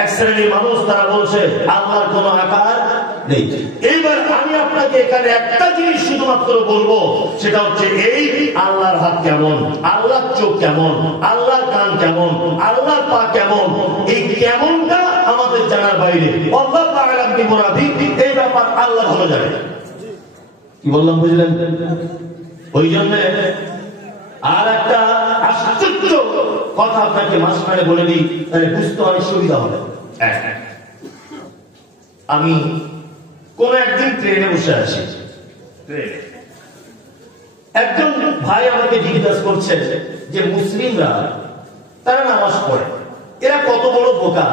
এক শ্রেণীর মানুষ তারা বলছে আল্লাহর কোনো আকার নেই। এইবার আমি আপনাকে এখানে একটা জিনিস শুধুমাত্র বলবো, সেটা হচ্ছে এই আল্লাহর হাত কেমন, আল্লাহর চোখ কেমন, আল্লাহর কান কেমন, আল্লাহর পা কেমন, এই কেমনটা আমাদের জানার বাইরে। আল্লাহ আ'লাম বিমুরাদি, এই ব্যাপার আল্লাহ ভালো জানে। কি বললাম বুঝলেন? ওই জন্য আর একটা আশ্চর্য কথা আপনাকে মাঝখানে বলে দিই, তাহলে বুঝতে অনেক সুবিধা হবে। আমি কোন একদিন ট্রেনে বসে আছি, একজন ভাই আমাকে জিজ্ঞাসা করছে যে মুসলিমরা তারা নামাজ পড়ে, এরা কত বড় বোকা,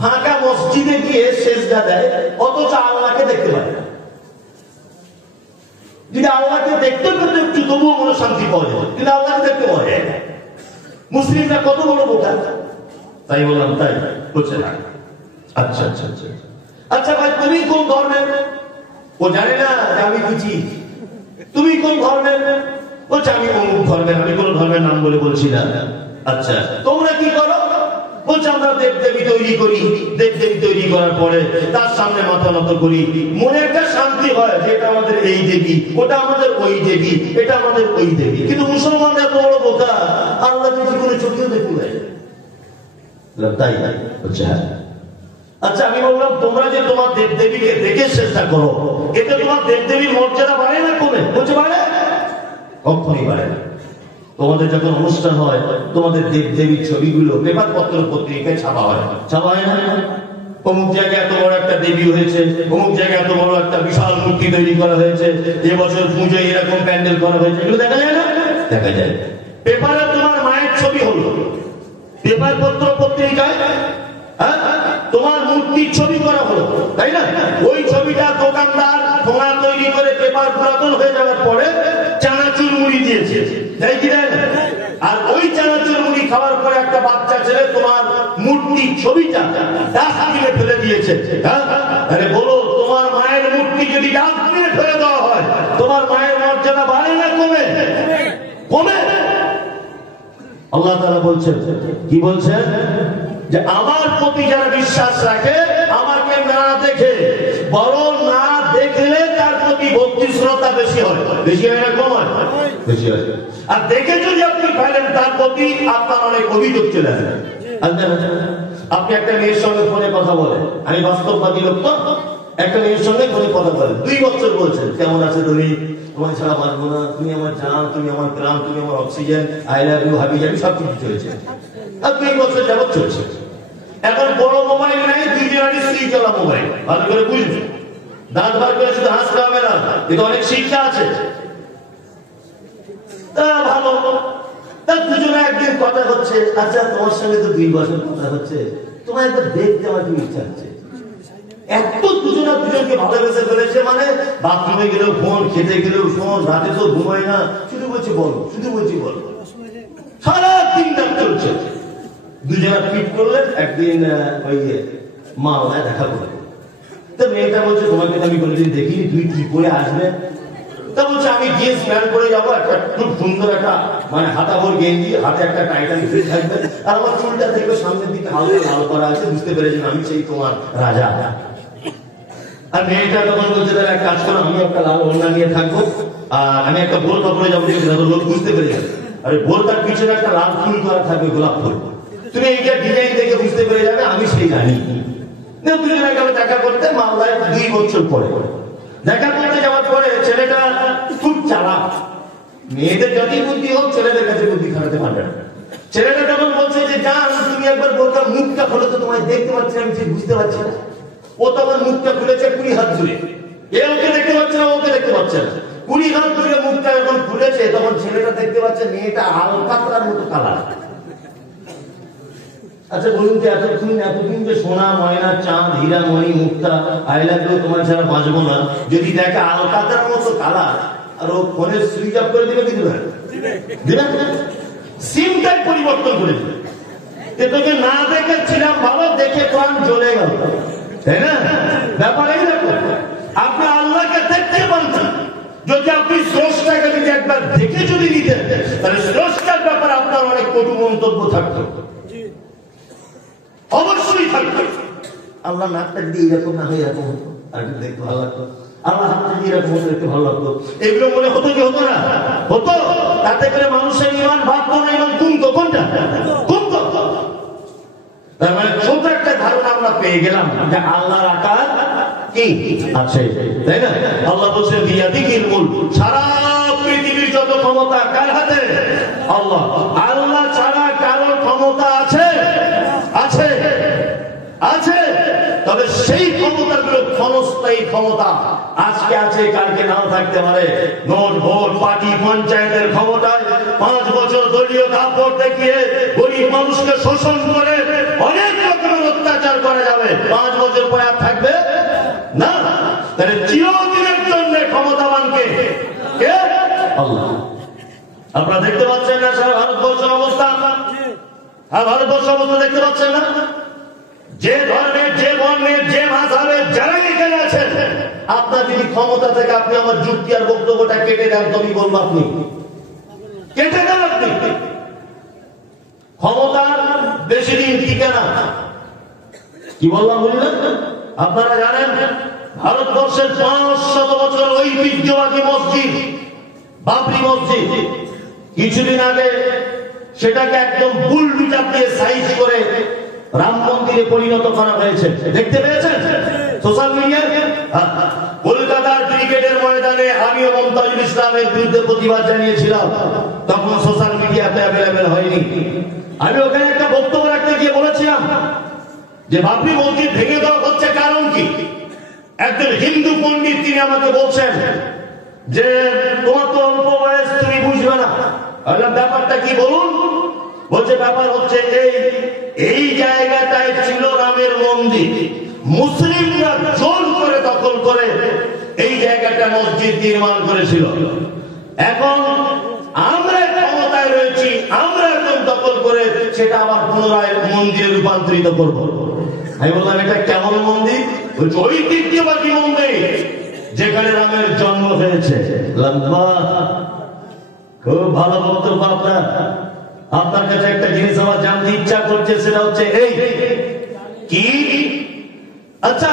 ফাঁকা মসজিদে গিয়ে সেজদা দেয় অথচ আল্লাহকে দেখতে পারে না। যদি আল্লাহকে দেখতে পেত একটু তবুও কোনো শান্তি পাওয়া যায়, কিন্তু আল্লাহকে দেখতে পাওয়া যায় না। মুসলিমরা কত বড় বোকা। তাই বললাম তাই বলছে না। আচ্ছা আচ্ছা আচ্ছা আচ্ছা ভাই, তুমি কোন ধর্মের? ও জানে না যে আমি বুঝি। তুমি কোন ধর্মের? বলছে আমি অমুক ধর্মের। আমি কোন ধর্মের নাম বলে বলছি না। আচ্ছা, তোমরা কি করো? বলছে আমরা দেব দেবী তৈরি করি, দেব দেবী তৈরি করার পরে তার সামনে মাথা নত করি, মনে একটা শান্তি হয় যে এটা আমাদের এই দেবী, ওটা আমাদের ওই দেবী, এটা আমাদের ওই দেবী। কিন্তু মুসলমানরা এত বড় বোকা, আল্লাহ জীবনে চোখেও দেখু নাই। তাই বলছে হ্যাঁ। আচ্ছা, আমি বললাম তোমরা যে তোমার দেব দেবীকে দেখে চেষ্টা করো, এতে তোমার দেব দেবীর মর্যাদা বাড়ে না কমে? বলছে বাড়ে, কখনই বাড়ে না। তোমাদের যখন অনুষ্ঠান হয়, তোমাদের দেব দেবীর ছবিগুলো পেপার পত্র পত্রিকায় ছাপা হয়, ছাপা হয় না? অমুক জায়গায় এত বড় একটা দেবী হয়েছে, অমুক জায়গায় এত বড় একটা বিশাল মূর্তি তৈরি করা হয়েছে, এবছর পুজোয় এরকম প্যান্ডেল করা হয়েছে, এগুলো দেখা যায় না? দেখা যায়। পেপারে তোমার মায়ের ছবি হলো, পেপার পত্র পত্রিকায় তোমার মূর্তির ছবি করা হলো, তাই না? ওই ছবিটা দোকানদার ঠোঙা তৈরি করে পেপার পুরাতন হয়ে যাওয়ার পরে চানাচুর মুড়ি দিয়েছে, তাই কি না? আর ওই চানাচুর মুড়ি খাওয়ার পরে একটা বাচ্চা ছেলে তোমার মূর্তির ছবিটা ডাস্টবিনে ফেলে দিয়েছে। আরে বলো, তোমার মায়ের মূর্তি যদি ডাস্টবিনে ফেলে দেওয়া হয়, তোমার মায়ের মর্যাদা বাড়ে না কমে? কমে। আল্লাহ তাআলা বলছেন, কি বলছেন? যে আমার প্রতি যারা বিশ্বাস রাখে, আমাকে না দেখে বরং না দেখলে তার প্রতি ভক্তি শ্রদ্ধা বেশি হয়। বেশি হয় না কম হয়? বেশি হয়। আর দেখে যদি আপনি ফেলেন, তার প্রতি আপনার অনেক অভিযোগ চলে আসে। আপনি একটা মেয়ের সঙ্গে ফোনে কথা বলেন, আমি বাস্তববাদী লোক তো, একটা মেয়ের সঙ্গে ফোনে কথা বলেন, 2 বছর বলছেন কেমন আছে তুমি, তোমার ছাড়া বাঁচবো না, তুমি আমার জান, তুমি আমার প্রাণ, তুমি আমার অক্সিজেন, আই লাভ ইউ, হাবি জাবি, সব কিছু চলছে। আর 2 বছর যাবত চলছে। এখন বড় মোবাইল নাই, 2 জনেরই স্ত্রী চলা মোবাইল, ভালো করে বুঝবে। দাঁত বার করে শুধু হাসতে হবে না, এটা অনেক শিক্ষা আছে। ভালো, তার দুজনে একদিন কথা হচ্ছে, আচ্ছা তোমার সঙ্গে তো 2 বছর কথা হচ্ছে, তোমার একবার দেখতে আমার কি ইচ্ছা হচ্ছে। এত দুজনা দুজনকে ভালোবেসে ফেলেছে, মানে বাথরুমে গেলেও ফোন, খেতে গেলেও ফোন, রাতে তো ঘুমায় না, শুধু বলছি বলো, শুধু বলছি বলো, সারা দিন রাত চলছে। দুজনা ফিট করলেন, একদিন ওই মাওলায় দেখা করলেন। তো মেয়েটা বলছে তোমাকে আমি কোনোদিন দেখিনি, তুই কি করে আসবে? তা বলছে আমি জিন্স প্যান্ট পরে যাবো, একটা খুব সুন্দর একটা মানে হাতা ভর গেঞ্জি, হাতে একটা টাইটান ফ্রি থাকবে, আর আমার চুলটা থেকে সামনের দিকে হালকা লাল করা আছে, বুঝতে পেরেছেন আমি সেই তোমার রাজা। আর মেয়েটা তখন বলছে তাহলে এক কাজ করো, আমি একটা লাল ওড়না নিয়ে থাকবো, আর আমি একটা বোরকা পরে যাবো, লোক বুঝতে পেরে যাবে। আর বোরকার পিছনে একটা লাল ফুল করা থাকবে, গোলাপ ফুল, তুমি এইটা ডিজাইন দেখে বুঝতে পেরে যাবে আমি সেই রানী। দুজনে গেলে দেখা করতে মামলায় 2 বছর পরে। দেখা করতে যাওয়ার পরে ছেলেটা খুব চালাক, মেয়েদের যতই বুদ্ধি হোক ছেলেদের কাছে বুদ্ধি খাটাতে পারবে না। ছেলেটা তখন বলছে যে জান তুমি একবার বোরকার মুখটা খোলো তো, তোমায় দেখতে পাচ্ছি আমি ঠিক বুঝতে পারছি না। ও তখন মুখটা খুলেছে 20 হাত জুড়ে, এ ওকে দেখতে পাচ্ছে না, ওকে দেখতে পাচ্ছে না। 20 হাত জুড়ে মুখটা যখন খুলেছে তখন ছেলেটা দেখতে পাচ্ছে মেয়েটা আলকাতরার মতো কালার। আচ্ছা বলুন তো এতদিন যে সোনা ময়না চাঁদ হীরা মণি মুক্তা আই লাভ ইউ তোমার ছাড়া বাঁচবো না, যদি দেখে আলকাতরার মতো কালার, আর ও ফোনের সুইচ অফ করে দিবে কি দিবে? সিমটাই পরিবর্তন করে দিবে। তোকে না দেখেছিলাম ভালো, দেখে প্রাণ জ্বলে গেল, তাই না? ব্যাপার এই দেখো, আপনি আল্লাহকে দেখতে পাচ্ছেন, যদি আপনি স্রষ্টাকে যদি একবার দেখে যদি নিতেন তাহলে স্রষ্টার ব্যাপারে আপনার অনেক কটু মন্তব্য থাকতো, অবশ্যই থাকতো। আল্লাহ নাকটা দিয়ে এরকম না হয়ে এরকম হতো, আর দেখতে ভালো লাগতো। আল্লাহ হাতটা দিয়ে এরকম হতো, দেখতে ভালো লাগতো। এগুলো মনে হতো কি হতো না? হতো। তাতে করে মানুষের ইমান ভাবতো না, ইমান কমতো। কোনটা কমতো? তার মানে ছোট একটা ধারণা আমরা পেয়ে গেলাম যে আল্লাহর আকার কি আছে, তাই না? আল্লাহ বলছেন বিয়াদিহিল মুলক, সারা পৃথিবীর যত ক্ষমতা কার হাতে? আল্লাহ। আল্লাহ ছাড়া কারোর ক্ষমতা আছে? আছে, আছে। তবে সেই ক্ষমতাগুলো ক্ষণস্থায়ী ক্ষমতা, আজকে আছে কালকে নাও থাকতে পারে। নোট ভোট পার্টি পঞ্চায়েতের ক্ষমতায় 5 বছর দলীয় দাপট দেখিয়ে গরিব মানুষকে শোষণ করে অনেক রকমের অত্যাচার করা যাবে, 5 বছর পরে আর থাকবে না। তাহলে চিরদিনের জন্য ক্ষমতাবানকে কে? আল্লাহ। আপনারা দেখতে পাচ্ছেন না সারা ভারতবর্ষের অবস্থা? হ্যাঁ, ভারতবর্ষের অবস্থা দেখতে পাচ্ছেন না? যে ধর্মের, যে বর্ণের, যে মাযহাবের যারা এখানে আছেন, আপনার যদি ক্ষমতা থেকে আপনি আমার যুক্তি আর বক্তব্যটা কেটে দেন, তুমি বলবো আপনি কেটে দেন। আপনি ক্ষমতার বেশি দিন টিকে না। কি বললাম বুঝলেন? আপনারা জানেন ভারতবর্ষের 500 বছর ঐতিহ্যবাহী মসজিদ বাবরি মসজিদ, কিছুদিন আগে সেটাকে একদম বুলডোজার দিয়ে সাইজ করে রাম মন্দিরে পরিণত করা হয়েছে। দেখতে পেয়েছেন সোশ্যাল মিডিয়ায়? কলকাতার ক্রিকেটের ময়দানে আমিও মমতাজুল ইসলামের বিরুদ্ধে প্রতিবাদ জানিয়েছিলাম, তখন সোশ্যাল মিডিয়াতে অ্যাভেলেবেল হয়নি। আমি ওখানে একটা বক্তব্য রাখতে গিয়ে বলেছিলাম যে বাবরি মসজিদ ভেঙে দেওয়া হচ্ছে কারণ কি? একজন হিন্দু পণ্ডিত তিনি আমাকে বলছেন যে তোমার তো অল্প বয়স, তুমি বুঝবে না। ব্যাপারটা কি বলুন? বলছে ব্যাপার হচ্ছে এই জায়গাটায় ছিল রামের মন্দির, মুসলিমরা জোর করে দখল করে এই জায়গাটা মসজিদ নির্মাণ করেছিল। এখন আমরা ক্ষমতায় রয়েছি, আমরা এখন দখল করে সেটা আবার পুনরায় মন্দিরে রূপান্তরিত করবো। আমি বললাম এটা কেমন মন্দির? ঐতিহ্যবাহী মন্দির, যেখানে রামের জন্ম হয়েছে। খুব ভালো বক্তব্য আপনার। আপনার কাছে একটা জিনিস আমার জানতে ইচ্ছা করছে, সেটা হচ্ছে এই কি, আচ্ছা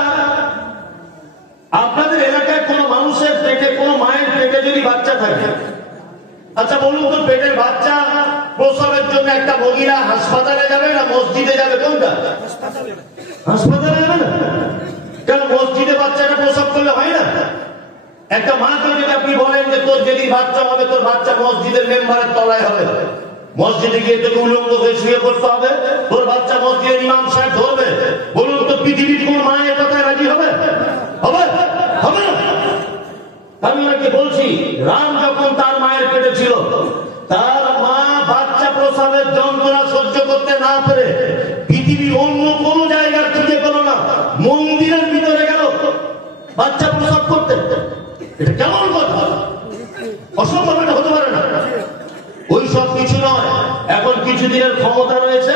আপনাদের এলাকায় কোন মানুষের পেটে, কোন মায়ের পেটে যদি বাচ্চা থাকে, আচ্ছা বলুন তো পেটের বাচ্চা প্রসবের জন্য একটা মহিলা হাসপাতালে যাবে না মসজিদে যাবে? কোনটা? হাসপাতালে যাবে না। কেন? মসজিদে বাচ্চাটা প্রসব করলে হয় না? একটা মাকে যদি আপনি বলেন যে তোর যেদিন বাচ্চা হবে তোর বাচ্চা মসজিদের মেম্বারের তলায় হবে, মসজিদে গিয়ে তোকে উলঙ্গ হয়ে শুয়ে পড়তে হবে, তোর বাচ্চা মসজিদের ইমাম সাহেব ধরবে, বলুন তো পৃথিবীর কোন মা এ কথায় রাজি হবে? হবে? হবে না। আমি ওনাকে বলছি রাম যখন তার মায়ের পেটে ছিল, তার মা বাচ্চা প্রসবের যন্ত্রণা সহ্য করতে না পেরে পৃথিবীর অন্য কোন জায়গার খুঁজে পেল না, মন্দিরের ভিতরে গেল বাচ্চা প্রসব করতে। এটা কেমন কথা? অসম্ভব, এটা হতে পারে না। ওই সব কিছু নয়। এখন কিছুদিনের ক্ষমতা রয়েছে,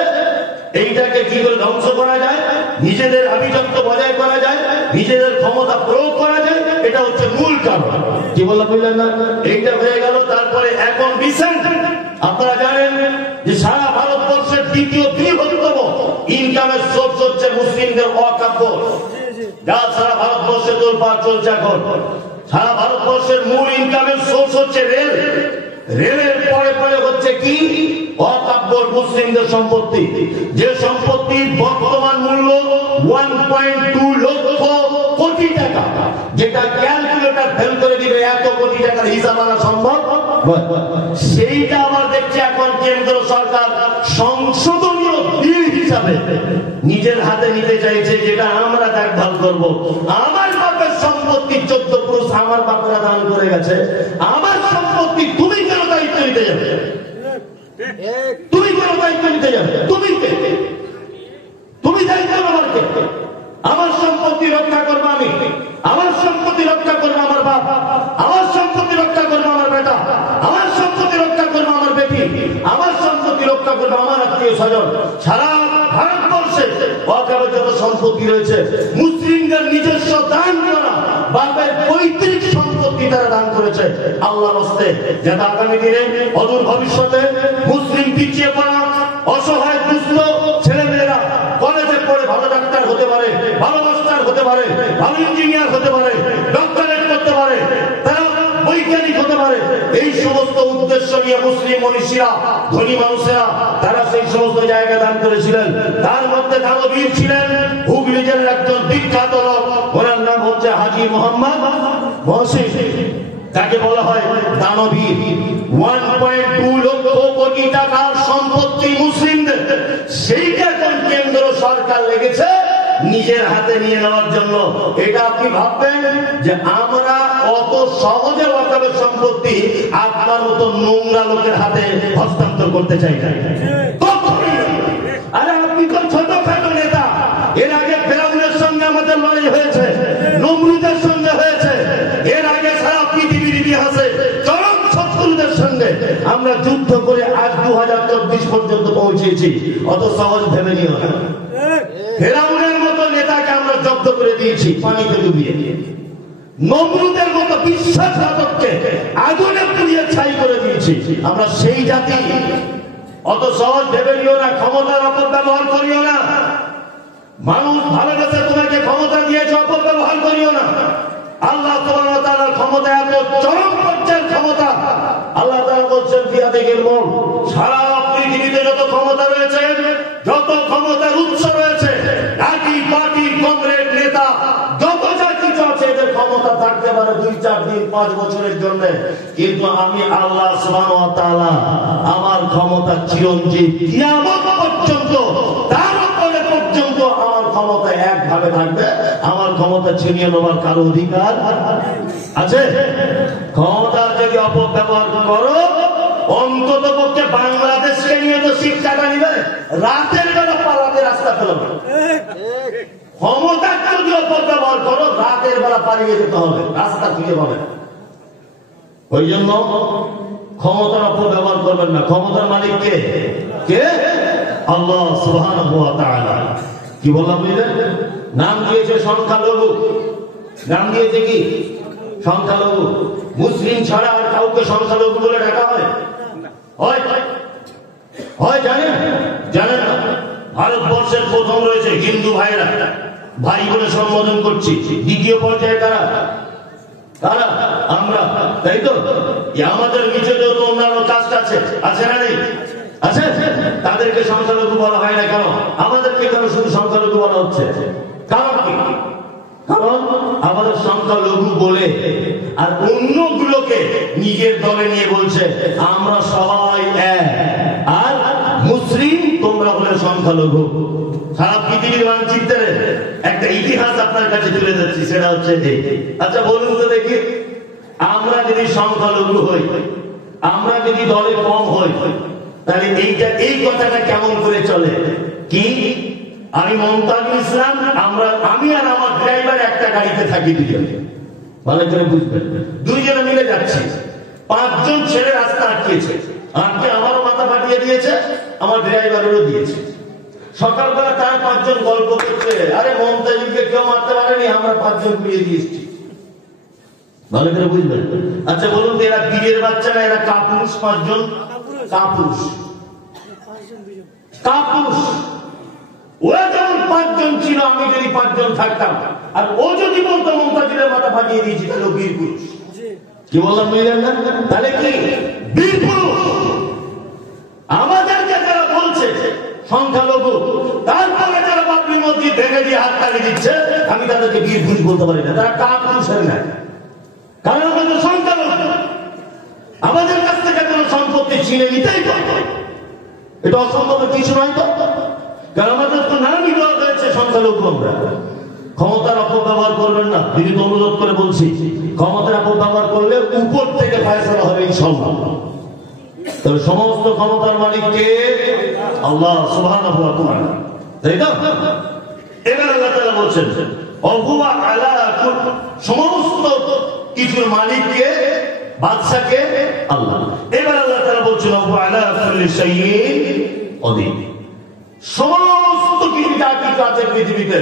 এইটাকে কি করে ধ্বংস করা যায়, নিজেদের আধিপত্য বজায় করা যায়, নিজেদের ক্ষমতা প্রয়োগ করা যায়, এটা হচ্ছে মূল কারণ। কি বললাম বুঝলেন না? এইটা হয়ে গেল। তারপরে এখন রিসেন্ট আপনারা জানেন যে সারা ভারতবর্ষের দ্বিতীয় বৃহত্তম ইনকামের সোর্স হচ্ছে মুসলিমদের ওয়াকফ বোর্ড, যা সারা ভারতবর্ষে তোলপাড় চলছে। এখন সারা ভারতবর্ষের মূল ইনকামের সোর্স হচ্ছে রেল, রেলের পরে পরে হচ্ছে কি ওয়াকফ বোর্ড, মুসলিমদের সম্পত্তি, যে সম্পত্তির বর্তমান মূল্য 1.2 লক্ষ কোটি টাকা, যেটা ক্যালকুলেটর ফেল করে দিবে এত কোটি টাকার হিসাব আনা সম্ভব। সেইটা আবার দেখছে এখন কেন্দ্র সরকার সংশোধনীয় বিল হিসাবে নিজের হাতে নিতে চাইছে, যেটা আমরা দেখভাল করব। আমার বাপের সম্পত্তি 14 পুরুষ আমার বাপরা দান করে গেছে, আমার সম্পত্তি তুমি কেন দায়িত্ব নিতে যাবে? তুমি কেন দায়িত্ব নিতে যাবে? তুমি দায়িত্ব নেবার কে? আমার সম্পত্তি রক্ষা করবো আমি, আমার সম্পত্তি রক্ষা করবো আমার বাপ, আমার সম্পত্তি রক্ষা করবো আমার বেটা, আমার সম্পত্তি রক্ষা করবো আমার বেটি, আমার সম্পত্তি রক্ষা করবো আমার আত্মীয় স্বজন। সারা ভারতবর্ষে ওয়াকফের যত সম্পত্তি রয়েছে, মুসলিমদের নিজস্ব দান করা বাপের পৈতৃক সম্পত্তি তারা দান করেছে আল্লাহর হস্তে, যাতে আগামী দিনে অদূর ভবিষ্যতে মুসলিম পিছিয়ে পড়া অসহায় দুস্থ ছেলেমেয়েরা কলেজে পড়ে ভালো ডাক্তার হতে পারে, ভালো মাস্টার হতে পারে, ভালো ইঞ্জিনিয়ার হতে পারে, ডক্টরেট করতে পারে, তারা বৈজ্ঞানিক হতে পারে। এই সমস্ত উদ্দেশ্য নিয়ে মুসলিম মনীষীরা, ধনী মানুষেরা তারা সেই সমস্ত জায়গা দান করেছিলেন। তার মধ্যে দানবীর ছিলেন হুগলি জেলার একজন বিখ্যাত লোক, ওনার নাম হচ্ছে হাজী মোহাম্মদ মহসিন, তাকে বলা হয় দানবীর। 1.2 লক্ষ কোটি টাকার সম্পত্তি মুসলিমদের, সেইটা এখন কেন্দ্র সরকার লেগেছে নিজের হাতে নিয়ে নেওয়ার জন্য। এটা আপনি ভাববেন যে আমরা অত সহজে ওয়াকফের সম্পত্তি আপনার মতো নোংরা লোকের হাতে হস্তান্তর করতে চাই না। আরে আপনি তো ছোটখাটো নেতা, এর আগে ফেরাউনের সঙ্গে আমাদের লড়াই হয়েছে, নমরুদের সঙ্গে হয়েছে, এর আগে সারা পৃথিবীর ইতিহাসে চরম শত্রুদের সঙ্গে আমরা যুদ্ধ করে আজ 2024 পর্যন্ত পৌঁছেছি। অত সহজ ভেবে নিও না। ফেরাউনের মতো নেতাকে আমরা জব্দ করে দিয়েছি পানিতে ডুবিয়ে, নমরুদের মতো বিশ্বাসঘাতককে আগুনে পুড়িয়ে ছাই করে দিয়েছি। আমরা সেই জাতি, অত সহজ ভেবে নিও না, ক্ষমতার অপব্যবহার করিও না। মানুষ ভালোবেসে তোমাকে ক্ষমতা দিয়েছে, অপব্যবহার করিও না। আল্লাহ সুবহানাহু ওয়া তাআলার ক্ষমতা এত চরম পর্যায়ের ক্ষমতা। আল্লাহ তাআলা বলছেন ফিয়াদিল মুলক, সারা পৃথিবীতে যত ক্ষমতা রয়েছে, যত ক্ষমতার উৎস রয়েছে, জাতি পার্টি কংগ্রেস নেতা যত যা কিছু আছে, এদের ক্ষমতা থাকতে পারে 2, 4 দিন, 5 বছরের জন্য, কিন্তু আমি আল্লাহ সুবহানাহু ওয়া তাআলা আমার ক্ষমতা চিরঞ্জীব, কিয়ামত পর্যন্ত, তার উপরে পর্যন্ত আমার ক্ষমতা একভাবে থাকবে। আমার ক্ষমতা ছিনিয়ে নেওয়ার কারো অধিকার আছে? ক্ষমতার যদি অপব্যবহার করো, অন্তত পক্ষে বাংলাদেশকে নিয়ে তো শিক্ষাটা নিবে, রাতের বেলা পালাতে রাস্তা পেল না। ক্ষমতার যদি অপব্যবহার করো, রাতের বেলা পালিয়ে যেতে হবে, রাস্তা খুঁজে পাবে। ওই জন্য ক্ষমতার অপব্যবহার করবেন না। ক্ষমতার মালিক কে? কে? আল্লাহ সুবহানাহু ওয়া তাআলা। কি বললাম বুঝলেন? নাম দিয়েছে সংখ্যালঘু, নাম দিয়েছে কি সংখ্যালঘু। মুসলিম ছাড়া আর কাউকে সংখ্যালঘু বলে ডাকা হয়? হয় জানেন? জানেন না? ভারতবর্ষের প্রথম রয়েছে হিন্দু ভাইরা, ভাই বলে সম্বোধন করছি। দ্বিতীয় পর্যায়ে কারা? তারা আমরা, তাই তো? আমাদের নিচে তো অন্যান্য কাস্ট আছে, আছে না নেই? আছে। তাদেরকে সংখ্যালঘু বলা হয় না কেন? আমাদেরকে কেন শুধু সংখ্যালঘু বলা হচ্ছে? কারণ কি? কারণ আমাদের সংখ্যালঘু বলে আর অন্যগুলোকে নিজের দলে নিয়ে বলছে আমরা সবাই এক, আর মুসলিম তোমরা বলে সংখ্যালঘু। সারা পৃথিবীর মানচিত্রে একটা ইতিহাস আপনার কাছে তুলে যাচ্ছি, সেটা হচ্ছে এই। আচ্ছা বলুন তো দেখি, আমরা যদি সংখ্যালঘু হই, আমরা যদি দলে কম হই, তাহলে এই কথাটা কেমন করে চলে? কি আমি মমতাজুল ইসলাম, আমি আর আমার ড্রাইভার একটা গাড়িতে থাকি, দুজনে, ভালো করে বুঝবেন, দুইজনে মিলে যাচ্ছি। 5 জন ছেলে রাস্তা আটকিয়েছে, আমারও মাথা ফাটিয়ে দিয়েছে, আমার ড্রাইভারেরও দিয়েছে। সকালবেলা তারা 5 জন গল্প করছে, আরে মমতাজকে কেউ মারতে পারেনি, আমরা 5 জন পুড়িয়ে দিয়েছি। ভালো করে বুঝবেন। আচ্ছা বলুন তো, এরা বীরের বাচ্চা না, এরা কাপুরুষ? 5 জন কাপুরুষ, কাপুরুষ। ওরা যেমন 5 জন ছিল, আমি যদি 5 জন থাকতাম, আর ও যদি বলতো মমতাজের মাথা ফাটিয়ে দিয়েছি, তাহলে বীর পুরুষ। কি বললাম বুঝলেন না? তাহলে কি বীর পুরুষ? আমাদেরকে যারা বলছে সংখ্যালঘু, তারপরে যারা বাবরি মসজিদ ভেঙে দিয়ে হাত তালি দিচ্ছে, আমি তাদেরকে বীর পুরুষ বলতে পারি না। তারা কাপুরুষের না, কারণ আমাদের সংখ্যালঘু। আমাদের কাছ থেকে কোনো সম্পত্তি ছিনে নিতেই পারবে, এটা অসম্ভবের কিছু নয় তো। কারণ আমাদের তো নামই দেওয়া হয়েছে সংখ্যালঘু। আমরা ক্ষমতার অপব্যবহার করবেন না, দিদি তো অনুরোধ করে বলছি, ক্ষমতার অপব্যবহার করলে উপর থেকে ফয়সালা হবে ইনশাআল্লাহ। তবে সমস্ত ক্ষমতার মালিককে আল্লাহ সুবহানাহু ওয়া তাআলা, তাই না? এবার আল্লাহ তাআলা বলছেন অহুয়া আলা সমস্ত কিছুর মালিককে, বাদশাকে আল্লাহ। এবার আল্লাহ তাআলা বলছেন অহুয়া আলা কুল্লি শাইইন কাদির। সমস্ত কিছু যা কিছু আছে পৃথিবীতে,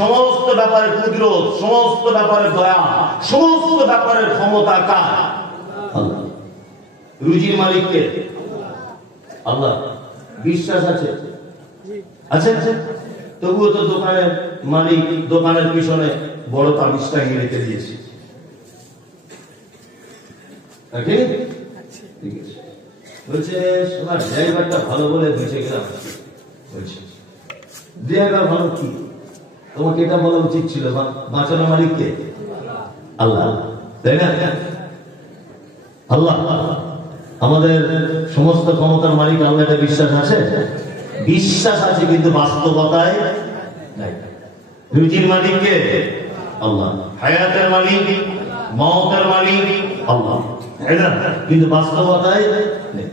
সমস্ত ব্যাপারে কুদরত, সমস্ত ব্যাপারে দয়া, সমস্ত ব্যাপারের ক্ষমতা কার? আল্লাহ। রুজির মালিককে আল্লাহ। বিশ্বাস আছে? আছে? তবুও তো দোকানের মালিক দোকানের পিছনে বড় তাবিজ টাঙিয়ে রেখে দিয়েছে। ঠিক আছে, বলছে তোমার ড্রাইভারটা ভালো বলে বুঝে গেলাম। বলছে ড্রাইভার ভালো কি? তোমাকে এটা বলা উচিত ছিল, বাঁচানো মালিককে আল্লাহ, তাই না? আল্লাহ আমাদের সমস্ত ক্ষমতার মালিক আল্লাহ। এটা বিশ্বাস আছে? বিশ্বাস আছে, কিন্তু বাস্তবতায় নাই। রুজির মালিককে আল্লাহ, হায়াতের মালিক, মওতের মালিক আল্লাহ, কিন্তু বাস্তবতায় নেই।